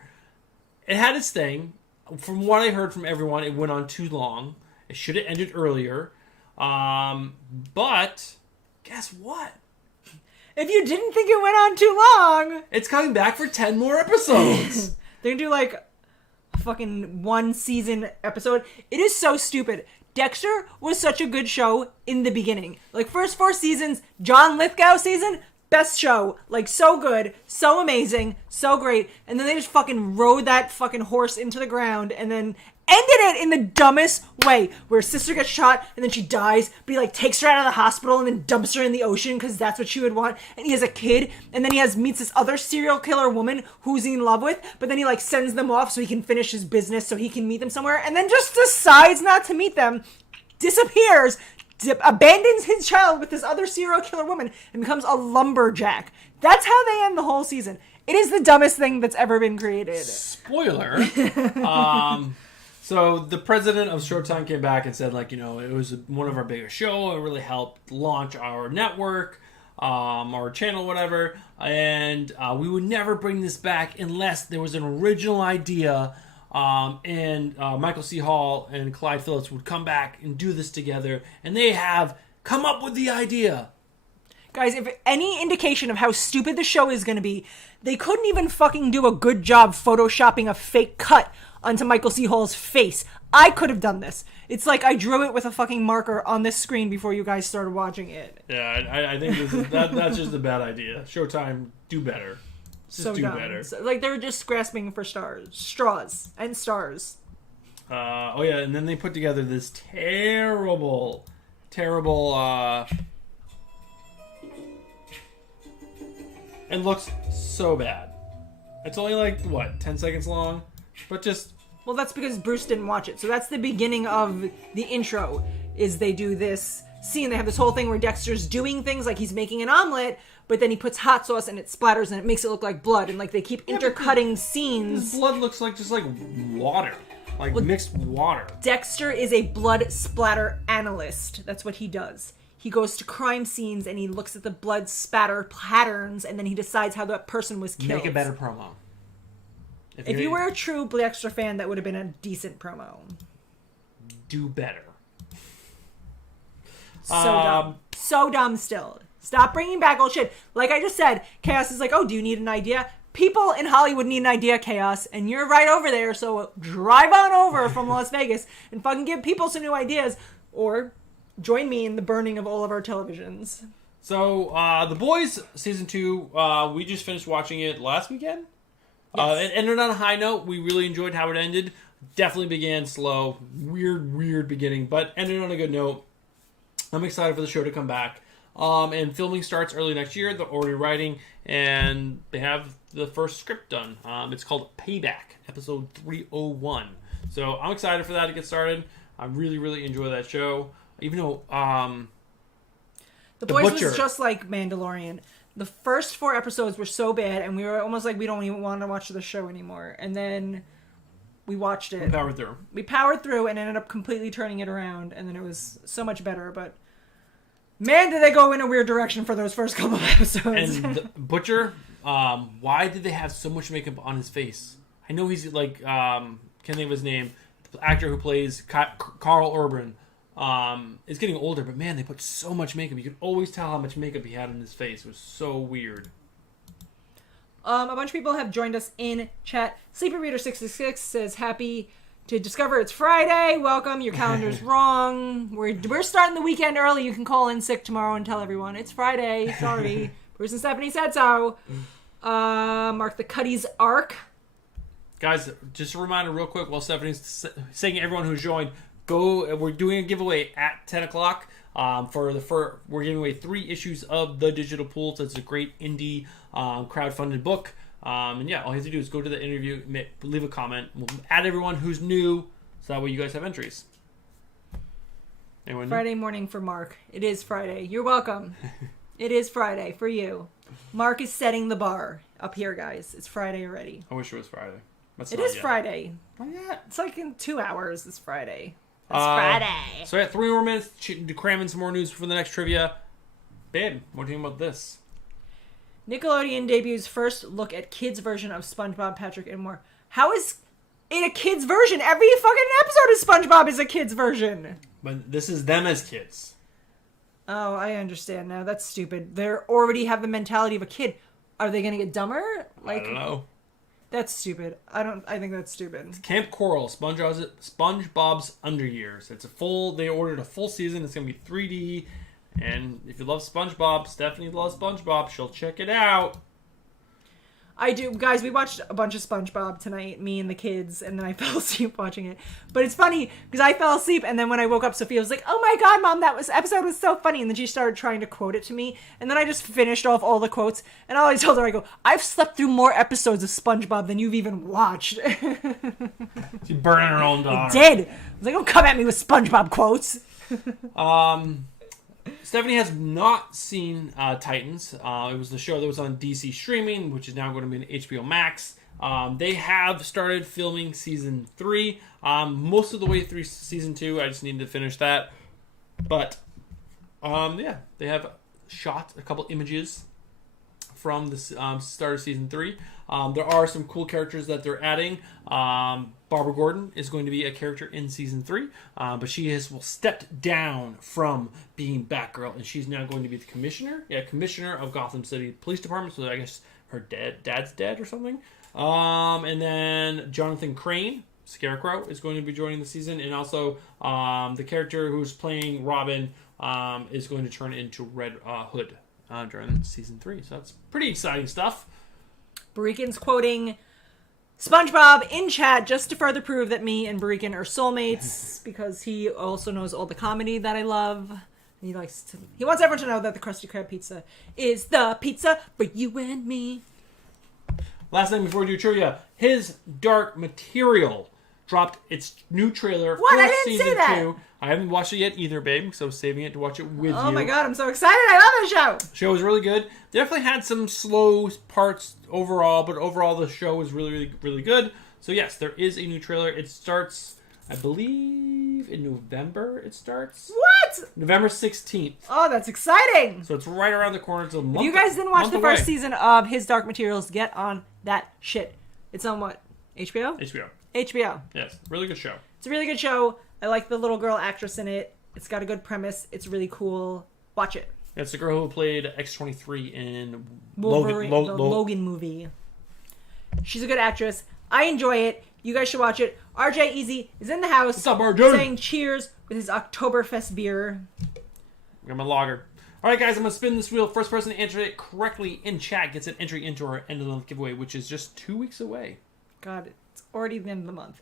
It had its thing. From what I heard from everyone, it went on too long. It should have ended earlier. But guess what? If you didn't think it went on too long, it's coming back for 10 more episodes. They're gonna do a fucking 1 season episode. It is so stupid. Dexter was such a good show in the beginning. First 4 seasons, John Lithgow season, best show. So good, so amazing, so great. And then they just fucking rode that fucking horse into the ground and then ended it in the dumbest way, where his sister gets shot and then she dies, but he takes her out of the hospital and then dumps her in the ocean because that's what she would want. And he has a kid, and then he meets this other serial killer woman who's he in love with, but then he sends them off so he can finish his business so he can meet them somewhere, and then just decides not to meet them, disappears, abandons his child with this other serial killer woman, and becomes a lumberjack. That's how they end the whole season. It is the dumbest thing that's ever been created. Spoiler. So the president of Showtime came back and said, it was one of our biggest shows. It really helped launch our network, our channel, whatever. And we would never bring this back unless there was an original idea. And Michael C. Hall and Clyde Phillips would come back and do this together. And they have come up with the idea. Guys, if any indication of how stupid the show is going to be, they couldn't even fucking do a good job photoshopping a fake cut onto Michael C. Hall's face. I could have done this. It's I drew it with a fucking marker on this screen before you guys started watching it. Yeah, I think that's just a bad idea. Showtime, do better. Just do better. So, they're just grasping for straws and stars. Oh yeah, and then they put together this terrible it looks so bad. It's only 10 seconds long, but just... Well, that's because Bruce didn't watch it. So that's the beginning of the intro, is they do this scene. They have this whole thing where Dexter's doing things he's making an omelet, but then he puts hot sauce and it splatters and it makes it look like blood. And they keep intercutting scenes. This blood looks just like water. Mixed water. Dexter is a blood splatter analyst. That's what he does. He goes to crime scenes and he looks at the blood spatter patterns and then he decides how that person was killed. Make a better promo. If you were a true Blackstar fan, that would have been a decent promo. Do better. So dumb. So dumb still. Stop bringing back old shit. Like I just said, Chaos is like, oh, do you need an idea? People in Hollywood need an idea, Chaos, and you're right over there, so drive on over from Las Vegas and fucking give people some new ideas, or join me in the burning of all of our televisions. So, The Boys Season 2, we just finished watching it last weekend. Yes. It ended on a high note. We really enjoyed how it ended. Definitely began slow. Weird beginning, but ended on a good note. I'm excited for the show to come back. And filming starts early next year. They're already writing, and they have the first script done. It's called Payback, episode 301. So I'm excited for that to get started. I really enjoy that show. Even though The Boys was just like Mandalorian. The first 4 episodes were so bad, and we were almost like we don't even want to watch the show anymore. And then we watched it. We powered through and ended up completely turning it around, and then it was so much better. But man, did they go in a weird direction for those first couple of episodes. And the Butcher, why did they have so much makeup on his face? I know he's like, can't think of his name, the actor who plays Carl Urban. Is getting older, but man, they put so much makeup. You could always tell how much makeup he had on his face. It was so weird. A bunch of people have joined us in chat. Sleeper Reader 666 says, happy to discover it's Friday. Welcome. Your calendar's wrong. We're starting the weekend early. You can call in sick tomorrow and tell everyone it's Friday. Sorry. Bruce and Stephanie said so. Mark the Cuddy's arc. Guys, just a reminder real quick while Stephanie's saying to everyone who's joined, we're doing a giveaway at 10 o'clock. We're giving away 3 issues of The Digital Pools. It's a great indie crowdfunded book. And yeah, all you have to do is go to the interview, leave a comment. We'll add everyone who's new, so that way you guys have entries. Anyone Friday morning for Mark. It is Friday. You're welcome. It is Friday for you. Mark is setting the bar up here, guys. It's Friday already. I wish it was Friday. It is Friday. Why not? It's like in 2 hours. It's Friday. It's Friday. So yeah, 3 more minutes to cram in some more news for the next trivia. Babe, what do you think about this? Nickelodeon debuts first look at kids' version of SpongeBob, Patrick, and more. How is it a kids' version? Every fucking episode of SpongeBob is a kids' version. But this is them as kids. Oh, I understand now. That's stupid. They already have the mentality of a kid. Are they going to get dumber? I don't know. That's stupid. I think that's stupid. Camp Coral, SpongeBob's Underyears. They ordered a full season. It's going to be 3D. And if you love SpongeBob, Stephanie loves SpongeBob. She'll check it out. I do. Guys, we watched a bunch of SpongeBob tonight, me and the kids, and then I fell asleep watching it. But it's funny, because I fell asleep, and then when I woke up, Sophia was like, oh my god, Mom, episode was so funny. And then she started trying to quote it to me, and then I just finished off all the quotes, and all I told her, I go, I've slept through more episodes of SpongeBob than you've even watched. She's burning her own daughter. I did. I was like, don't come at me with SpongeBob quotes. Stephanie has not seen Titans. It was the show that was on DC streaming, which is now going to be on HBO Max. They have started filming season 3. Most of the way through season 2. I just need to finish that. But, yeah, they have shot a couple images from the start of season 3. There are some cool characters that they're adding. Barbara Gordon is going to be a character in season 3, but she has stepped down from being Batgirl, and she's now going to be the commissioner of Gotham City Police Department. So I guess her dad's dead or something. And then Jonathan Crane, Scarecrow, is going to be joining the season, and also the character who's playing Robin is going to turn into Red Hood during season 3. So that's pretty exciting stuff. Barikin's quoting SpongeBob in chat just to further prove that me and Barikin are soulmates, because he also knows all the comedy that I love. He wants everyone to know that the Krusty Krab pizza is the pizza for you and me. Last thing before we do trivia, His Dark Material dropped its new trailer for I didn't season say that. 2. I haven't watched it yet either, babe, so saving it to watch it with you. Oh my god, I'm so excited. I love the show. Show was really good. Definitely had some slow parts overall, but overall the show was really good. So yes, there is a new trailer. It starts, I believe, in November it starts. What? November 16th. Oh, that's exciting. So it's right around the corner. It's a month. If you guys didn't watch the first season of His Dark Materials, get on that shit. It's on what? HBO? HBO. HBO. Yes, really good show. It's a really good show. I like the little girl actress in it. It's got a good premise. It's really cool. Watch it. It's the girl who played X-23 in Wolverine, Logan. the Logan movie. She's a good actress. I enjoy it. You guys should watch it. RJ Easy is in the house. What's up, RJ? Saying cheers with his Oktoberfest beer. Got my lager. All right, guys, I'm going to spin this wheel. First person to answer it correctly in chat gets an entry into our end of the month giveaway, which is just 2 weeks away. God, it's already the end of the month.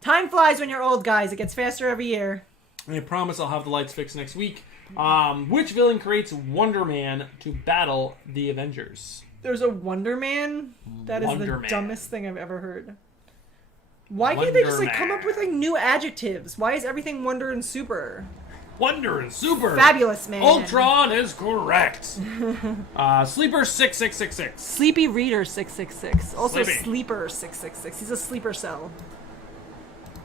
Time flies when you're old, guys. It gets faster every year. And I promise I'll have the lights fixed next week. Which villain creates Wonder Man to battle the Avengers? There's a Wonder Man? That is Wonder the Man. dumbest thing I've ever heard. Why can't they just Wonder come Man. up with new adjectives? Why is everything Wonder and Super? Wonder and Super. Fabulous Man. Ultron is correct. Sleeper 6666. Sleepy Reader 666. Also Sleepy. Sleeper 666. He's a sleeper cell.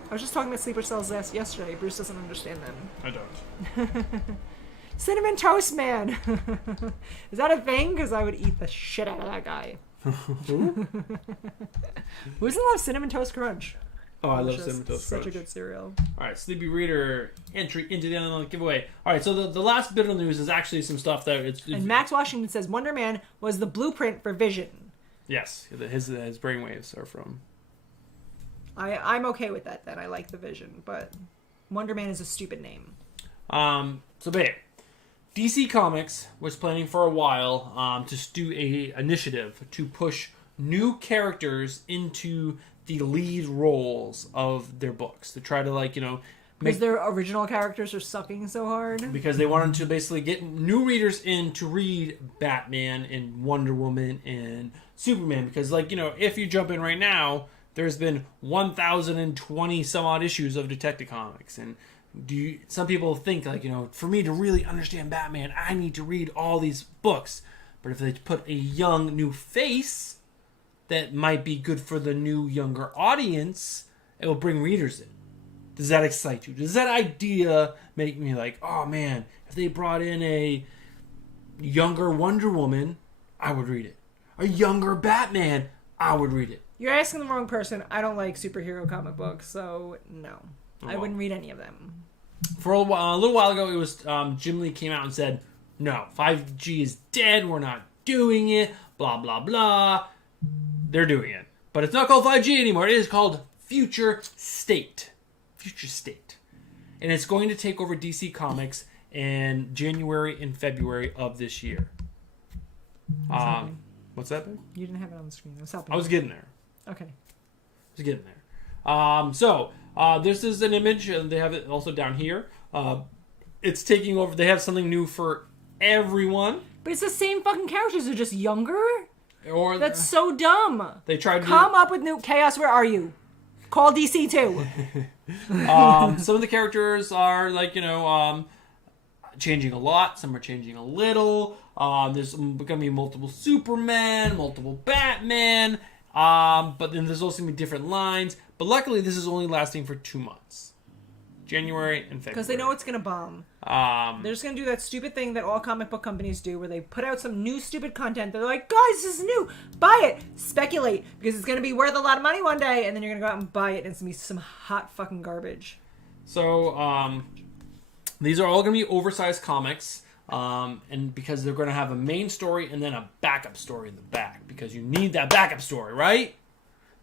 I was just talking about sleeper cells yesterday. Bruce doesn't understand them. I don't. Cinnamon Toast Man. Is that a thing? Because I would eat the shit out of that guy. Who doesn't love Cinnamon Toast Crunch? Oh, I love Delicious. Cinnamon Toast Crunch. Such a good cereal. All right, Sleepy Reader entry into the end of the giveaway. All right, so the last bit of news is actually some stuff that it's And Max Washington says Wonder Man was the blueprint for Vision. yes, his brainwaves are from. I'm okay with that then. I like the Vision, but Wonder Man is a stupid name. So babe, DC Comics was planning for a while to do a initiative to push new characters into the lead roles of their books to try to Because their original characters are sucking so hard. because they wanted to basically get new readers in to read Batman and Wonder Woman and Superman because if you jump in right now, there's been 1,020 some odd issues of Detective Comics, and some people think for me to really understand Batman, I need to read all these books. But if they put a young new face that might be good for the new younger audience, it will bring readers in. Does that excite you? Does that idea make me like, oh man, if they brought in a younger Wonder Woman, I would read it. A younger Batman, I would read it. You're asking the wrong person. I don't like superhero comic books, so no. I Well. wouldn't read any of them. For a little while ago, it was Jim Lee came out and said, no, 5G is dead, we're not doing it, blah, blah, blah. They're doing it. But it's not called 5G anymore. It is called Future State. Future State. And it's going to take over DC Comics in January and February of this year. What's that? Babe? You didn't have it on the screen. What's happening? I was getting there. Okay. This is an image, and they have it also down here. It's taking over. They have something new for everyone. But it's the same fucking characters. They're just younger? Or That's so dumb. they tried to Come up with new Chaos. Where are you? Call DC too. some of the characters are changing a lot. Some are changing a little. There's going to be multiple Superman, multiple Batman. But then there's also going to be different lines. But luckily, this is only lasting for 2 months. January and February. Because they know it's going to bomb. They're just going to do that stupid thing that all comic book companies do where they put out some new stupid content. They're like, guys, this is new. Buy it. Speculate. Because it's going to be worth a lot of money one day. And then you're going to go out and buy it. And it's going to be some hot fucking garbage. So, these are all going to be oversized comics. And because they're going to have a main story and then a backup story in the back. Because you need that backup story, right?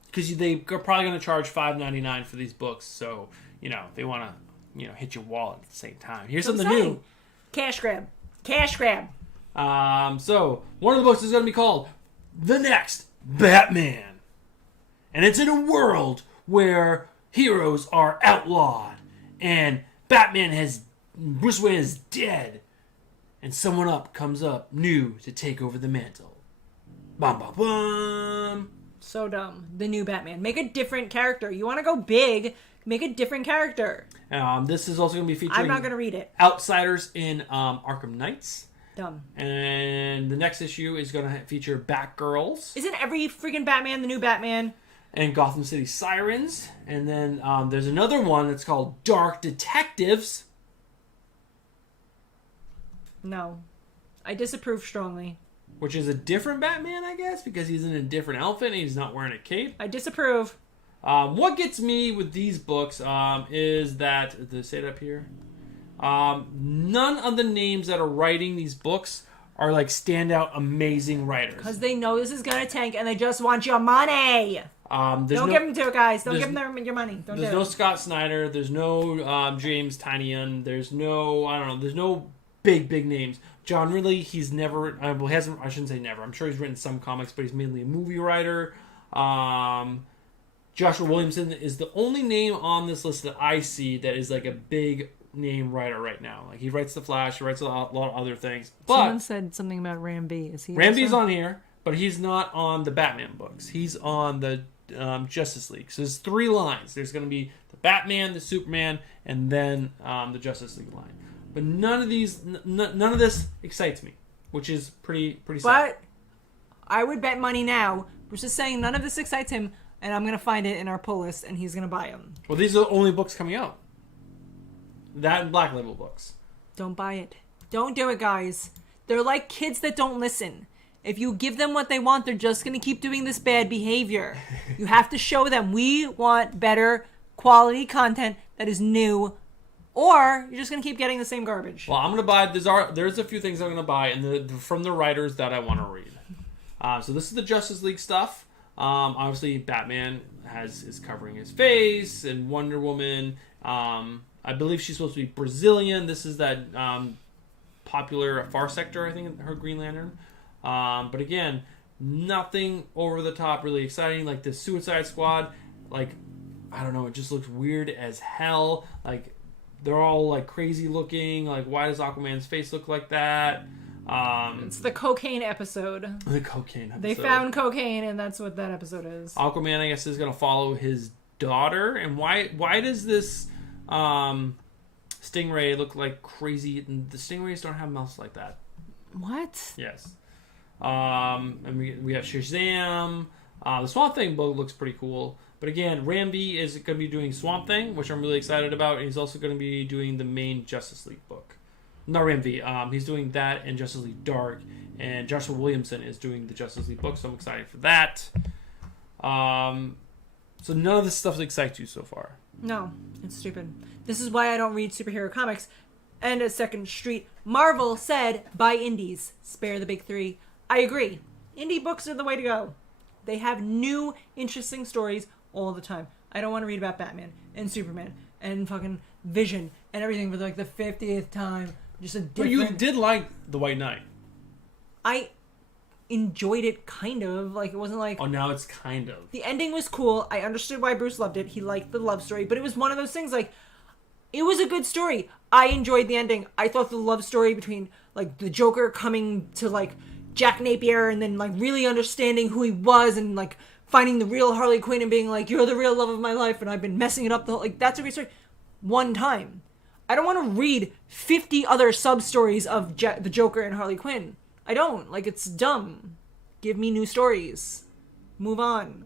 Because they're probably going to charge $5.99 for these books. So, they want to, hit your wallet at the same time. Here's something new. Cash grab. Cash grab. So, one of the books is going to be called The Next Batman. And it's in a world where heroes are outlawed. And Bruce Wayne is dead. And someone comes up new to take over the mantle. Bum, bum, bum. So dumb. The new Batman. Make a different character. You want to go big, make a different character. This is also going to be featuring I'm not going to read it. outsiders in Arkham Knights. Dumb. And the next issue is going to feature Batgirls. Isn't every freaking Batman the new Batman? And Gotham City Sirens. And then there's another one that's called Dark Detectives. No. I disapprove strongly. Which is a different Batman, I guess, because he's in a different outfit and he's not wearing a cape. I disapprove. What gets me with these books is that, did I say it up here? None of the names that are writing these books are like standout amazing writers. Because they know this is going to tank and they just want your money. Don't give them to it, guys. Don't give them your money. There's no Scott Snyder. There's no James Tynion. There's no, I don't know, there's no big names. John Ridley, he's never, well, he hasn't, I shouldn't say never. I'm sure he's written some comics, but he's mainly a movie writer. Joshua Williamson is the only name on this list that I see that is like a big name writer right now. Like, he writes The Flash, he writes a lot of other things. But someone said something about Ram V. Is he? Ram V's on here, but he's not on the Batman books. He's on the Justice League. So there's 3 lines. There's going to be the Batman, the Superman, and then the Justice League line. But none of these, none of this excites me, which is pretty sad. But I would bet money now. Bruce is saying none of this excites him, and I'm going to find it in our pull list, and he's going to buy them. Well, these are the only books coming out. That and Black Label books. Don't buy it. Don't do it, guys. They're like kids that don't listen. If you give them what they want, they're just going to keep doing this bad behavior. You have to show them we want better quality content that is new, or you're just going to keep getting the same garbage. Well, I'm going to buy, there's a few things I'm going to buy and from the writers that I want to read. So this is the Justice League stuff. Obviously, Batman is covering his face, and Wonder Woman, I believe she's supposed to be Brazilian. This is that popular Far Sector, I think, her Green Lantern. But again, nothing over the top really exciting. Like the Suicide Squad, like, I don't know, it just looks weird as hell. Like, they're all like crazy looking. Like, why does Aquaman's face look like that? It's the cocaine episode. The cocaine episode. They found cocaine, and that's what that episode is. Aquaman, I guess, is going to follow his daughter. And why does this Stingray look like crazy? The Stingrays don't have mouths like that. What? Yes. And we have Shazam. The Swamp Thing book looks pretty cool. But again, Ram V is going to be doing Swamp Thing, which I'm really excited about. And he's also going to be doing the main Justice League book. Not Ram V. He's doing that and Justice League Dark. And Joshua Williamson is doing the Justice League book, so I'm excited for that. So none of this stuff excites you so far. No, it's stupid. This is why I don't read superhero comics. And at Second Street, Marvel said, buy indies. Spare the big 3. I agree. Indie books are the way to go. They have new, interesting stories all the time. I don't want to read about Batman and Superman and fucking Vision and everything for like the 50th time. Just a different... But you did like The White Knight. I enjoyed it, kind of. Like, it wasn't like... Oh, now it's kind of. The ending was cool. I understood why Bruce loved it. He liked the love story. But it was one of those things, like... It was a good story. I enjoyed the ending. I thought the love story between, like, the Joker coming to, like, Jack Napier and then, like, really understanding who he was and, like, finding the real Harley Quinn and being like, you're the real love of my life and I've been messing it up the whole... Like, that's a great story. One time. I don't want to read 50 other sub-stories of the Joker and Harley Quinn. I don't. Like, it's dumb. Give me new stories. Move on.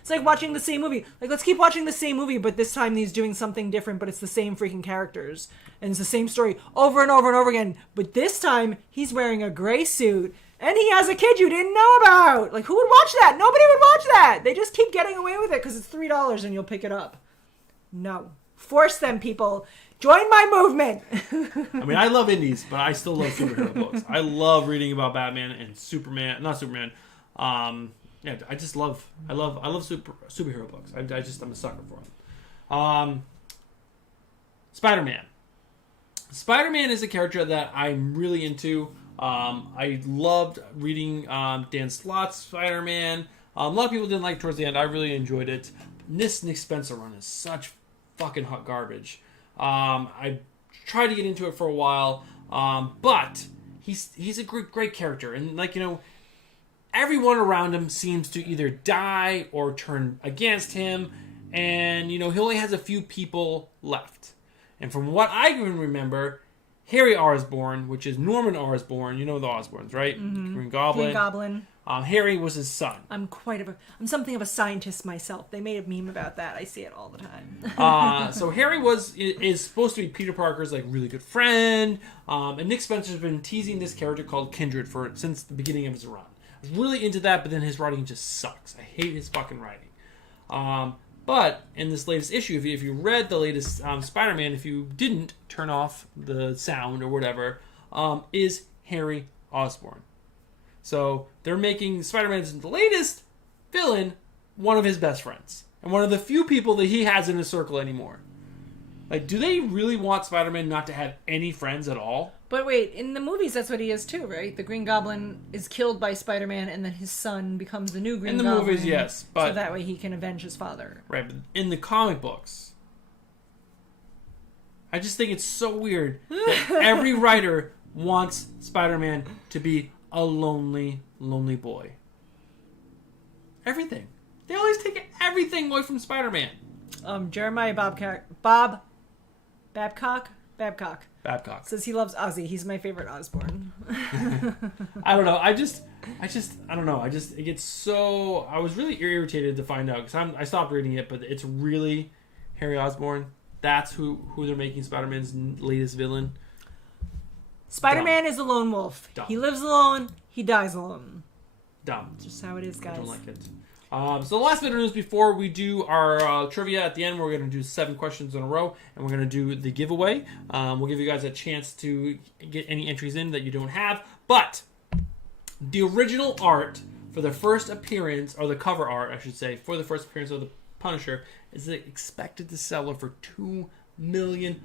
It's like watching the same movie. Like, let's keep watching the same movie, but this time he's doing something different, but it's the same freaking characters. And it's the same story over and over and over again. But this time, he's wearing a gray suit, and he has a kid you didn't know about. Like, who would watch that? Nobody would watch that. They just keep getting away with it because it's $3 and you'll pick it up. No. Force them, people. Join my movement. I mean, I love indies, but I still love superhero books. I love reading about Batman and Superman. Not Superman. Yeah, I just love. I love superhero books. I'm a sucker for them. Spider-Man. Spider-Man is a character that I'm really into. I loved reading Dan Slott's Spider-Man. A lot of people didn't like it towards the end. I really enjoyed it. This Nick Spencer run is such fucking hot garbage. I tried to get into it for a while, but he's a great character, and like, you know, everyone around him seems to either die or turn against him, and you know, he only has a few people left. And from what I can remember, Harry Osborn, which is Norman Osborn, you know the Osborns, right? Mm-hmm. Green Goblin. Green Goblin. Harry was his son. I'm something of a scientist myself. They made a meme about that. I see it all the time. So Harry is supposed to be Peter Parker's like really good friend, and Nick Spencer's been teasing this character called Kindred since the beginning of his run. I was really into that, but then his writing just sucks. I hate his fucking writing. But in this latest issue, if you read the latest Spider-Man, if you didn't turn off the sound or whatever, is Harry Osborn. So they're making Spider-Man's latest villain one of his best friends. And one of the few people that he has in his circle anymore. Like, do they really want Spider-Man not to have any friends at all? But wait, in the movies, that's what he is too, right? The Green Goblin is killed by Spider-Man, and then his son becomes the new Green Goblin. In the movies, yes. But, so that way he can avenge his father. Right, but in the comic books, I just think it's so weird that every writer wants Spider-Man to be a lonely, lonely boy. Everything. They always take everything away from Spider-Man. Jeremiah Babcock says he loves Ozzy. He's my favorite Osborn. I don't know. I don't know. It gets so. I was really irritated to find out because I stopped reading it, but it's really Harry Osborn. That's who they're making Spider-Man's latest villain. Spider-Man is a lone wolf. Dumb. He lives alone. He dies alone. Dumb. Just how it is, guys. I don't like it. So the last bit of news before we do our trivia at the end, we're going to do 7 questions in a row, and we're going to do the giveaway. We'll give you guys a chance to get any entries in that you don't have. But the original art for the first appearance, or the cover art, I should say, for the first appearance of the Punisher is expected to sell for $2 million.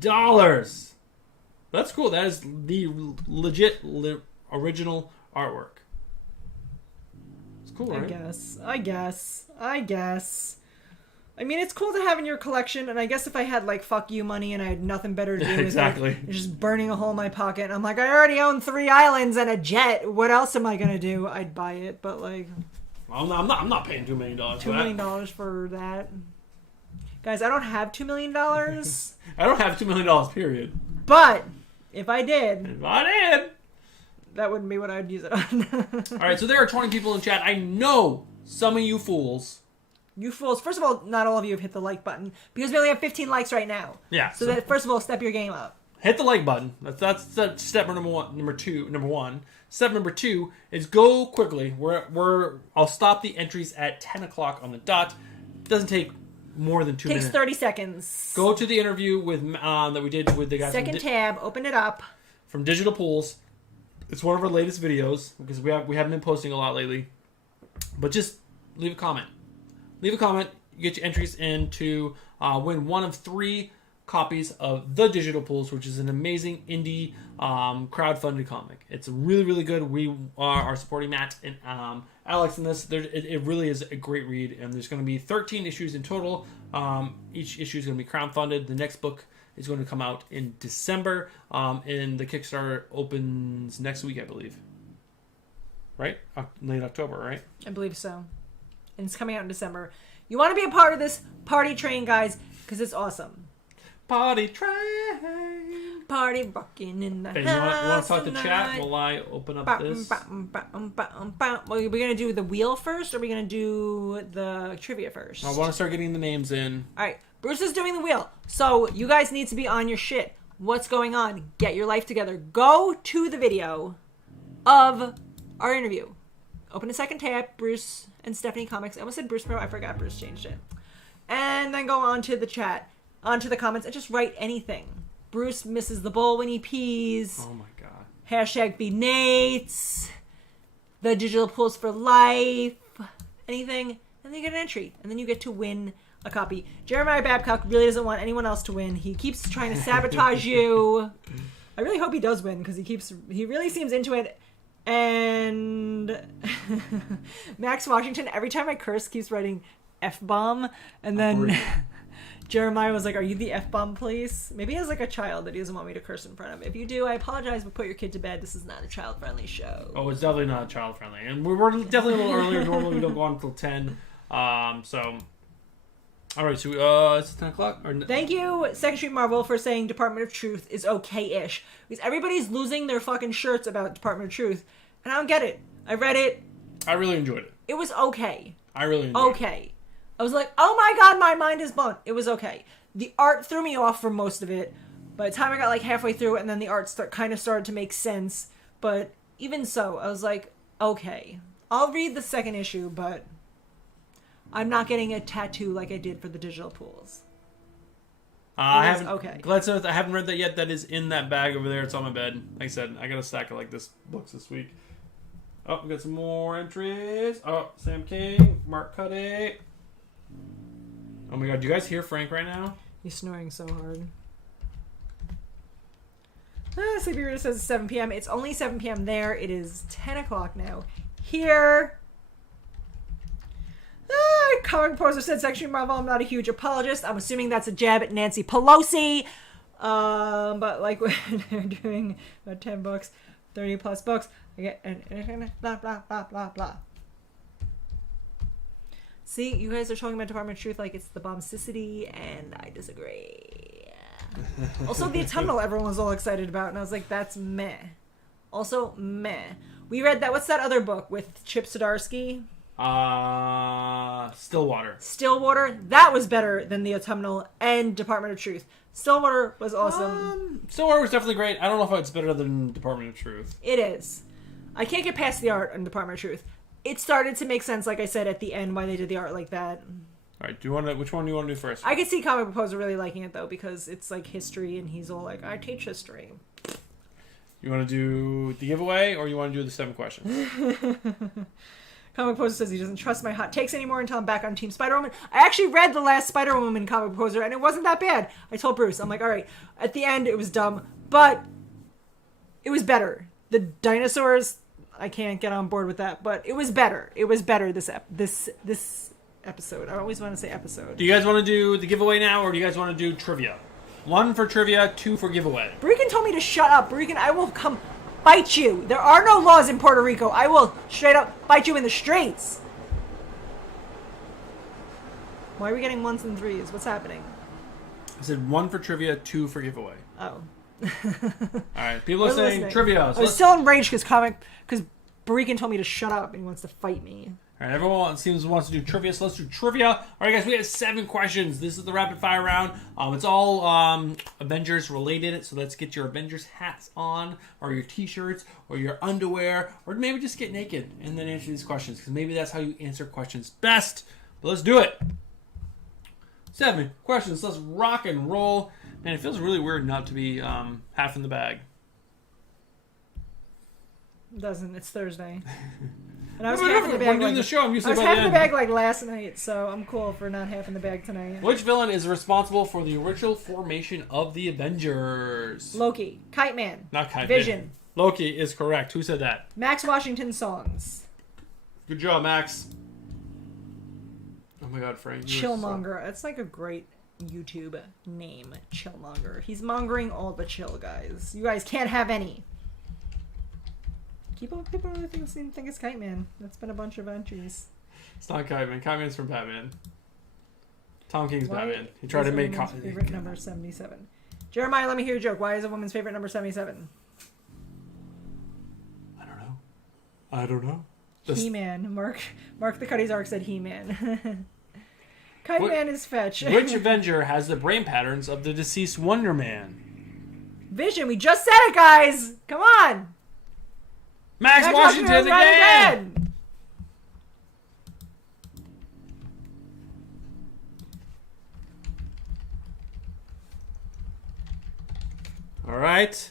That's cool. That is the legit original artwork. Cool, right? I guess. I mean, it's cool to have in your collection, and I guess if I had, like, fuck you money and I had nothing better to do exactly. with it, just burning a hole in my pocket, and I'm like, I already own 3 islands and a jet. What else am I going to do? I'd buy it, but, like... Well, I'm not paying $2 million for that. $2 million for that. Guys, I don't have $2 million. I don't have $2 million, period. But, if I did... That wouldn't be what I'd use it on. Alright, so there are 20 people in chat. I know some of you fools. You fools. First of all, not all of you have hit the like button. Because we only have 15 likes right now. Yeah. So that, first of all, step your game up. Hit the like button. That's step number one. Step number 2 is go quickly. I'll stop the entries at 10 o'clock on the dot. It doesn't take more than 2 minutes. Takes 30 seconds. Go to the interview with that we did with the guys. Second tab. Open it up. From Digital Pools. It's one of our latest videos because we haven't been posting a lot lately. But just leave a comment. Leave a comment. You get your entries in to win one of 3 copies of The Digital Pools, which is an amazing indie crowdfunded comic. It's really, really good. We are supporting Matt and Alex in this. It really is a great read, and there's going to be 13 issues in total. Each issue is going to be crowdfunded. The next book is going to come out in December, and the Kickstarter opens next week, I believe. Right? Late October, right? I believe so. And it's coming out in December. You want to be a part of this party train, guys, because it's awesome. Party train. Party rocking in the Okay, house. you want to talk to tonight. chat while I open up this? Well, are we going to do the wheel first, or are we going to do the trivia first? I want to start getting the names in. All right. Bruce is doing the wheel. So you guys need to be on your shit. What's going on? Get your life together. Go to the video of our interview. Open a second tab, Bruce and Stephanie Comics. I almost said Bruce Pro. I forgot Bruce changed it. And then go on to the chat, onto the comments, and just write anything. Bruce misses the bowl when he pees. Oh my god. Hashtag be Nates. The Digital Pools for life. Anything. And then you get an entry. And then you get to win a copy. Jeremiah Babcock really doesn't want anyone else to win. He keeps trying to sabotage you. I really hope he does win because he really seems into it. And Max Washington, every time I curse, keeps writing F-bomb. And then Jeremiah was like, are you the F-bomb police? Maybe as like a child that he doesn't want me to curse in front of him. If you do, I apologize, but put your kid to bed. This is not a child-friendly show. Oh, it's definitely not child-friendly. And we're definitely a little earlier. Normally we don't go on until 10. So... Alright, so it's 10 o'clock? Thank you, Second Street Marvel, for saying Department of Truth is okay-ish. Because everybody's losing their fucking shirts about Department of Truth. And I don't get it. I read it. I really enjoyed it. It was okay. I really enjoyed it. Okay. I was like, oh my god, my mind is blown. It was okay. The art threw me off for most of it. By the time I got like halfway through it, and then the art kind of started to make sense. But even so, I was like, okay. I'll read the second issue, but... I'm not getting a tattoo like I did for the digital pools. I haven't. Okay. Gladstone, I haven't read that yet. That is in that bag over there. It's on my bed. Like I said, I got a stack of like this books this week. Oh, we got some more entries. Oh, Sam King, Mark Cuddy. Oh my God, do you guys hear Frank right now? He's snoring so hard. Sleepy Rita says it's 7 p.m. It's only 7 p.m. there. It is 10 o'clock now. Here. Comic Poser said, Section Marvel, I'm not a huge apologist. I'm assuming that's a jab at Nancy Pelosi. But like when they're doing about 10 books, 30 plus books, I get blah, blah, blah, blah, blah. See, you guys are talking about Department of Truth like it's the bombsicity, and I disagree. Also, the Autumnal everyone was all excited about, and I was like, that's meh. Also, meh. We read that, what's that other book with Chip Zdarsky? Stillwater. Stillwater, that was better than the Autumnal and Department of Truth. Stillwater was awesome. Stillwater was definitely great. I don't know if it's better than Department of Truth. It is. I can't get past the art in Department of Truth. It started to make sense, like I said, at the end, why they did the art like that. All right, which one do you want to do first? I could see Comic Proposer really liking it, though, because it's like history, and he's all like, I teach history. You want to do the giveaway, or you want to do the 7 questions? Comic Poser says he doesn't trust my hot takes anymore until I'm back on Team Spider-Woman. I actually read the last Spider-Woman Comic Poser, and it wasn't that bad. I told Bruce, I'm like, all right, at the end, it was dumb, but it was better. The dinosaurs, I can't get on board with that, but it was better. It was better this episode. I always want to say episode. Do you guys want to do the giveaway now, or do you guys want to do trivia? 1 for trivia, 2 for giveaway. Breakin told me to shut up. Breakin, I will come bite you. There are no laws in Puerto Rico. I will straight up bite you in the streets. Why are we getting 1s and 3s? What's happening? I said 1 for trivia, 2 for giveaway. Oh. Alright, people are saying listening. trivia. I was still enraged because Breakin told me to shut up and he wants to fight me. Alright, everyone wants to do trivia, so let's do trivia. Alright guys, we have 7 questions. This is the rapid fire round. It's all Avengers related, so let's get your Avengers hats on, or your t-shirts, or your underwear, or maybe just get naked and then answer these questions, because maybe that's how you answer questions best. But let's do it. 7 questions, let's rock and roll. Man, it feels really weird not to be half in the bag. It doesn't. It's Thursday. And I was We're half in the bag. doing the show. I'm usually I was by half the in the end. bag like last night, so I'm cool for not half in the bag tonight. Which villain is responsible for the original formation of the Avengers? Loki. Kite Man. Not Kite Vision. Man. Loki is correct. Who said that? Max Washington songs. Good job, Max. Oh my God, Frank. Chillmonger. That's like a great YouTube name. Chillmonger. He's mongering all the chill, guys. You guys can't have any. People really think it's Kite Man. That's been a bunch of entries. It's not Kite Man. Kite Man's from Batman. Tom King's Why Batman. He tried to is a make... woman's favorite number 77. Jeremiah, let me hear your joke. Why is a woman's favorite number 77? I don't know. He-Man. Mark the Cuddy's Arc said He-Man. Kite Man is fetch. Which Avenger has the brain patterns of the deceased Wonder Man? Vision. We just said it, guys. Come on. Max Washington again! Alright.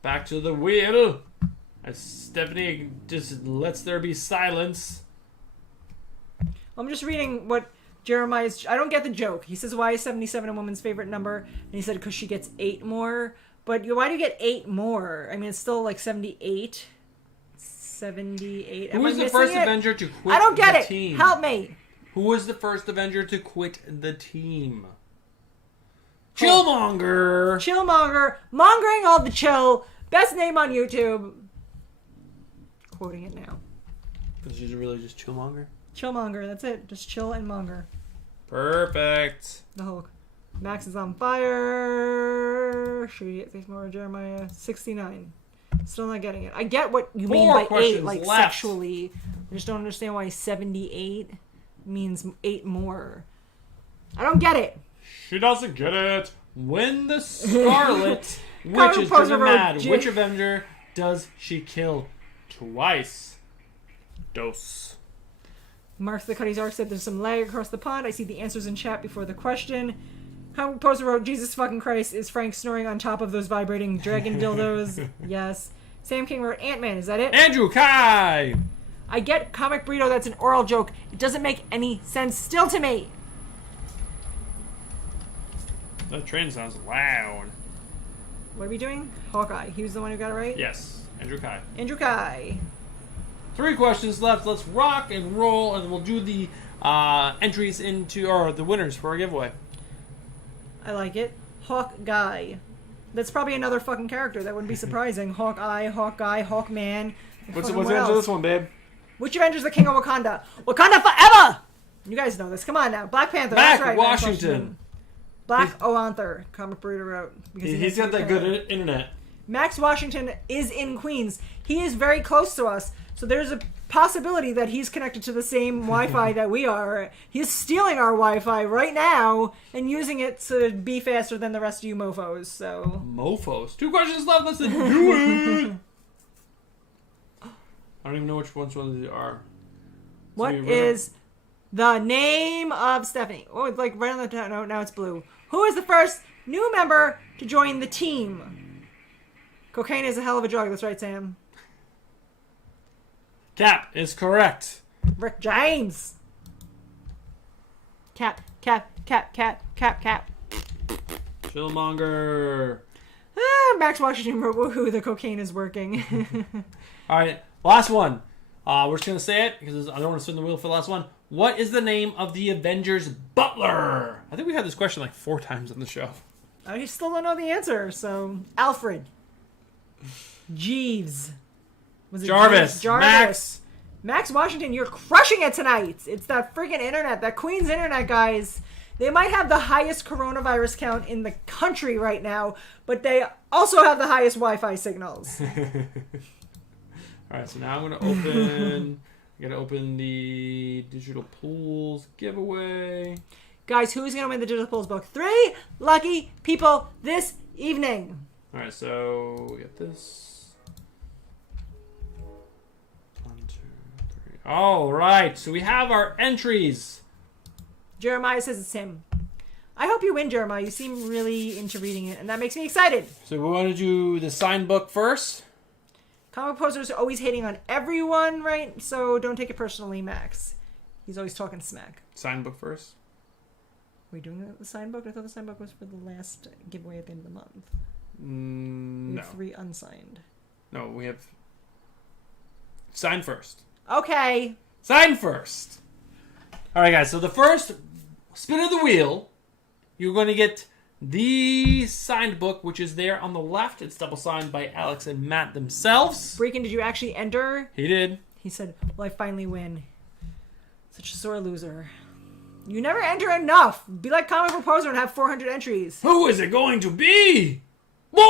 Back to the wheel. As Stephanie just lets there be silence. I'm just reading what Jeremiah's... I don't get the joke. He says, why is 77 a woman's favorite number? And he said, because she gets 8 more. But why do you get 8 more? I mean, it's still like 78. 78. Who was the first Avenger to quit I don't get the it. team? Help me. Who was the first Avenger to quit the team? Chillmonger. Chillmonger. Mongering all the chill. Best name on YouTube. Quoting it now. Because she's really just Chillmonger? Chillmonger. That's it. Just chill and monger. Perfect. The Hulk. Max is on fire. Should we get more Jeremiah? 69. Still not getting it. I get what you mean by 8, like left. sexually. I just don't understand why 78 means 8 more. I don't get it. She doesn't get it. When the Scarlet Witch Comic is Poser driven wrote mad, which Avenger does she kill twice? Dos. Mark the Cuddy's Arc said there's some lag across the pond. I see the answers in chat before the question. Comic Poser wrote, Jesus fucking Christ, is Frank snoring on top of those vibrating dragon dildos? Yes. Sam King wrote, Ant-Man, is that it? Andrew Kai! I get Comic Burrito, that's an oral joke. It doesn't make any sense still to me. That train sounds loud. What are we doing? Hawkeye. He was the one who got it right? Yes, Andrew Kai. Andrew Kai. 3 questions left. Let's rock and roll, and we'll do the entries into, or the winners for our giveaway. I like it. Hawk Guy. That's probably another fucking character. That wouldn't be surprising. Hawkeye, Hawkeye, Hawkman. What's the answer to this one, babe? Which Avenger's the king of Wakanda? Wakanda forever! You guys know this. Come on now. Black Panther. Mac That's right. Washington. Black O'Anther. Comic Burrito wrote. He's got that good internet. Max Washington is in Queens. He is very close to us. So there's a possibility that he's connected to the same Wi-Fi that we are. He's stealing our Wi-Fi right now and using it to be faster than the rest of you mofos. So Mofos. 2 questions left. Let's do it. I don't even know which ones they are. what is the name of Stephanie? Oh, it's like right on the top. No, now it's blue. Who is the first new member to join the team? Cocaine is a hell of a drug. That's right, Sam. Cap is correct. Rick James. Cap. Chillmonger. Max Washington wrote, woohoo, the cocaine is working. All right, last one. We're just going to say it because I don't want to spin the wheel for the last one. What is the name of the Avengers butler? I think we had this question like 4 times on the show. I still don't know the answer, so... Alfred. Jeeves. Was it Jarvis. Jarvis. Max Washington, you're crushing it tonight. It's that freaking internet, that Queen's internet, guys. They might have the highest coronavirus count in the country right now, but they also have the highest Wi-Fi signals. All right, so now I'm going to open... I got to open the Digital Pools giveaway. Guys, who's going to win the Digital Pools book? 3 lucky people this evening. All right, so we got this. 1, 2, 3. All right, so we have our entries. Jeremiah says it's him. I hope you win, Jeremiah. You seem really into reading it, and that makes me excited. So we want to do the signed book first. Comic posers are always hating on everyone, right? So don't take it personally, Max. He's always talking smack. Signed book first. Are we doing the sign book? I thought the sign book was for the last giveaway at the end of the month. We No. have 3 unsigned. No, we have... Sign first. Okay. Sign first. All right, guys. So the first spin of the wheel, you're going to get the signed book, which is there on the left. It's double signed by Alex and Matt themselves. Breakin', did you actually enter? He did. He said, well, I finally win. Such a sore loser. You never enter enough. Be like Comic Proposer and have 400 entries. Who is it going to be? Borican!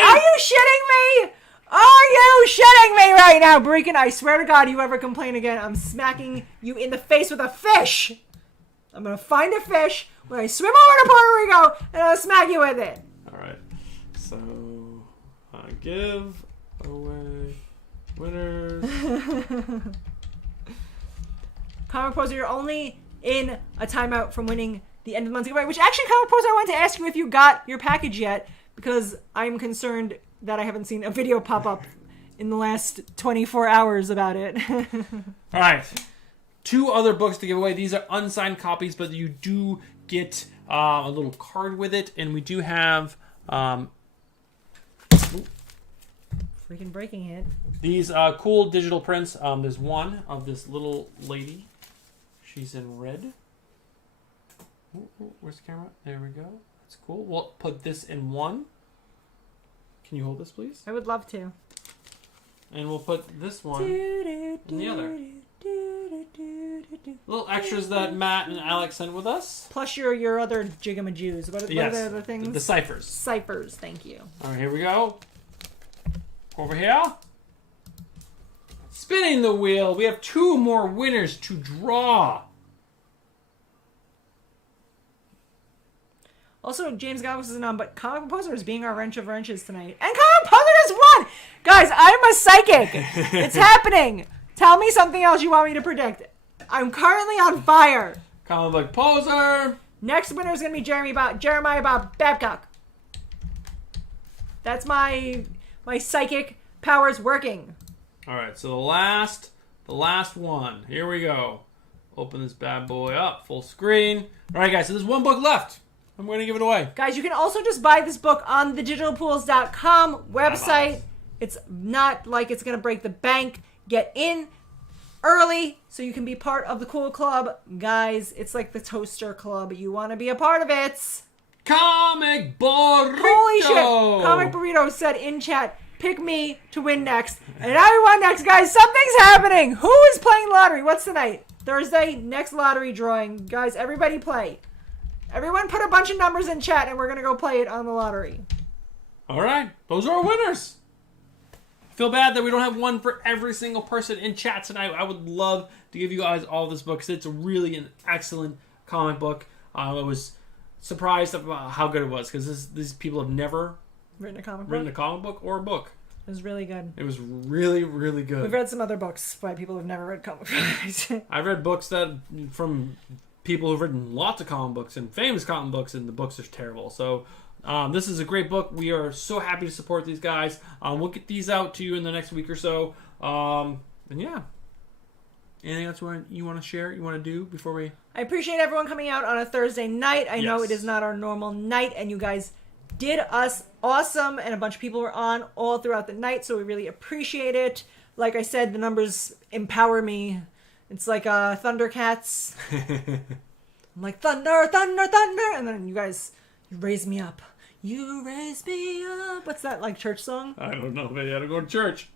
Are you shitting me? Are you shitting me right now, Breakin'? I swear to God, you ever complain again, I'm smacking you in the face with a fish. I'm going to find a fish when I swim over to Puerto Rico, and I'll smack you with it. All right. So, give away winners. Comic Poser, you're only in a timeout from winning the end of the month giveaway, which actually, Comic Poser, I wanted to ask you if you got your package yet, because I'm concerned that I haven't seen a video pop up in the last 24 hours about it. All right. 2 other books to give away. These are unsigned copies, but you do get a little card with it, and we do have Freaking breaking it. these cool digital prints. There's one of this little lady. She's in red. Ooh, where's the camera? There we go. That's cool. We'll put this in one. Can you hold this, please? I would love to. And we'll put this one in the other. Little extras that Matt and Alex sent with us. Plus your other jigamajoos. What are the other things? The ciphers. Ciphers, thank you. All right, here we go. Over here. Spinning the wheel. We have 2 more winners to draw. Also, James Goggles isn't on, but Comic Composer is being our wrench of wrenches tonight. And Comic Composer has won! Guys, I'm a psychic! It's happening! Tell me something else you want me to predict. I'm currently on fire. Comic book poser. Next winner is going to be Jeremiah Bob Babcock. That's my psychic powers working. All right, so the last one. Here we go. Open this bad boy up, full screen. All right, guys, so there's one book left. I'm going to give it away. Guys, you can also just buy this book on the digitalpools.com website. It's not like it's going to break the bank. Get in early so you can be part of the cool club. Guys, it's like the Toaster Club. You want to be a part of it. Comic Burrito! Holy shit! Comic Burrito said in chat, pick me to win next. And I won next, guys. Something's happening. Who is playing lottery? What's tonight? Thursday, next lottery drawing. Guys, everybody play. Everyone put a bunch of numbers in chat and we're going to go play it on the lottery. All right, those are our winners. Feel bad that we don't have one for every single person in chat tonight. I would love to give you guys all this book because it's really an excellent comic book. I was surprised about how good it was because these people have never written a comic book or a book. It was really good. It was really, really good. We've read some other books by people who've never read comic books. I've read books that from people who've written lots of comic books and famous comic books, and the books are terrible. So this is a great book. We are so happy to support these guys. We'll get these out to you in the next week or so. And yeah. Anything else you want to share, you want to do before we... I appreciate everyone coming out on a Thursday night. I know Yes. it is not our normal night, and you guys did us awesome, and a bunch of people were on all throughout the night, so we really appreciate it. Like I said, the numbers empower me. It's like Thundercats. I'm like, thunder, thunder, thunder, and then you guys, you raise me up. You raise me up. What's that, like, church song? I don't know. Maybe I had to go to church.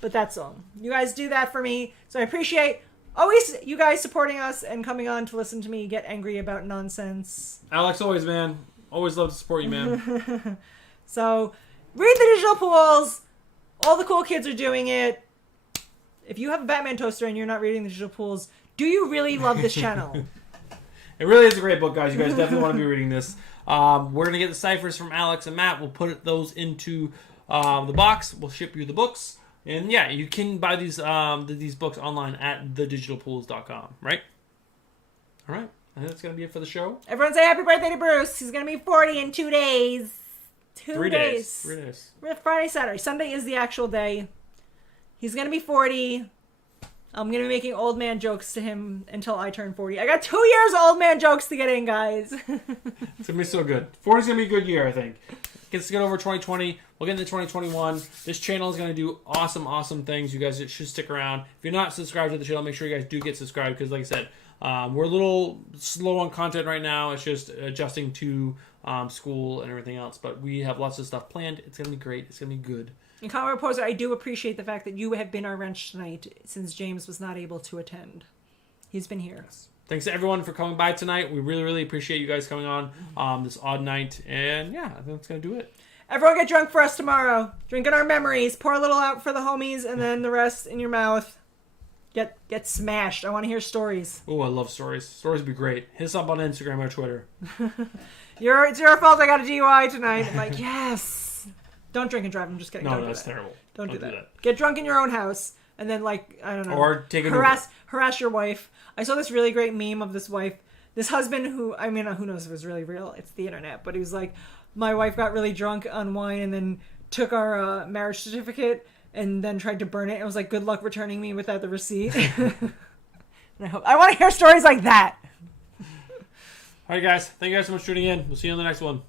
But that song. You guys do that for me, so I appreciate always you guys supporting us and coming on to listen to me get angry about nonsense. Alex, always, man. Always love to support you, man. So, read the Digital Pools. All the cool kids are doing it. If you have a Batman toaster and you're not reading the Digital Pools, do you really love this channel? It really is a great book, guys. You guys definitely want to be reading this. We're going to get the ciphers from Alex and Matt. We'll put those into the box. We'll ship you the books. And yeah, you can buy these books online at thedigitalpools.com, right? All right. I think that's going to be it for the show. Everyone say happy birthday to Bruce. He's going to be 40 in 2 days. 3 days. 3 days. Friday, Saturday. Sunday is the actual day. He's going to be 40. I'm going to be making old man jokes to him until I turn 40. I got 2 years of old man jokes to get in, guys. It's going to be so good. 40 is going to be a good year, I think. Let's get over 2020. We'll get into 2021. This channel is going to do awesome, awesome things. You guys should stick around. If you're not subscribed to the channel, make sure you guys do get subscribed because, like I said, we're a little slow on content right now. It's just adjusting to school and everything else. But we have lots of stuff planned. It's going to be great. It's going to be good. And Comic Poser, I do appreciate the fact that you have been our wrench tonight since James was not able to attend. He's been here. Yes. Thanks to everyone for coming by tonight. We really, really appreciate you guys coming on this odd night. And yeah, I think that's going to do it. Everyone get drunk for us tomorrow. Drink in our memories. Pour a little out for the homies and then the rest in your mouth. Get smashed. I want to hear stories. Oh, I love stories. Stories would be great. Hit us up on Instagram or Twitter. It's your fault I got a DUI tonight. I'm like, yes. Don't drink and drive. I'm just kidding. No, Don't that's do that. terrible. Don't do that. Get drunk in your own house and then, like, I don't know. Or take an harass your wife. I saw this really great meme of this wife. This husband who, I mean, who knows if it's really real. It's the internet. But he was like, my wife got really drunk on wine and then took our marriage certificate and then tried to burn it. It was like, good luck returning me without the receipt. And I want to hear stories like that. All right, guys. Thank you guys so much for tuning in. We'll see you on the next one.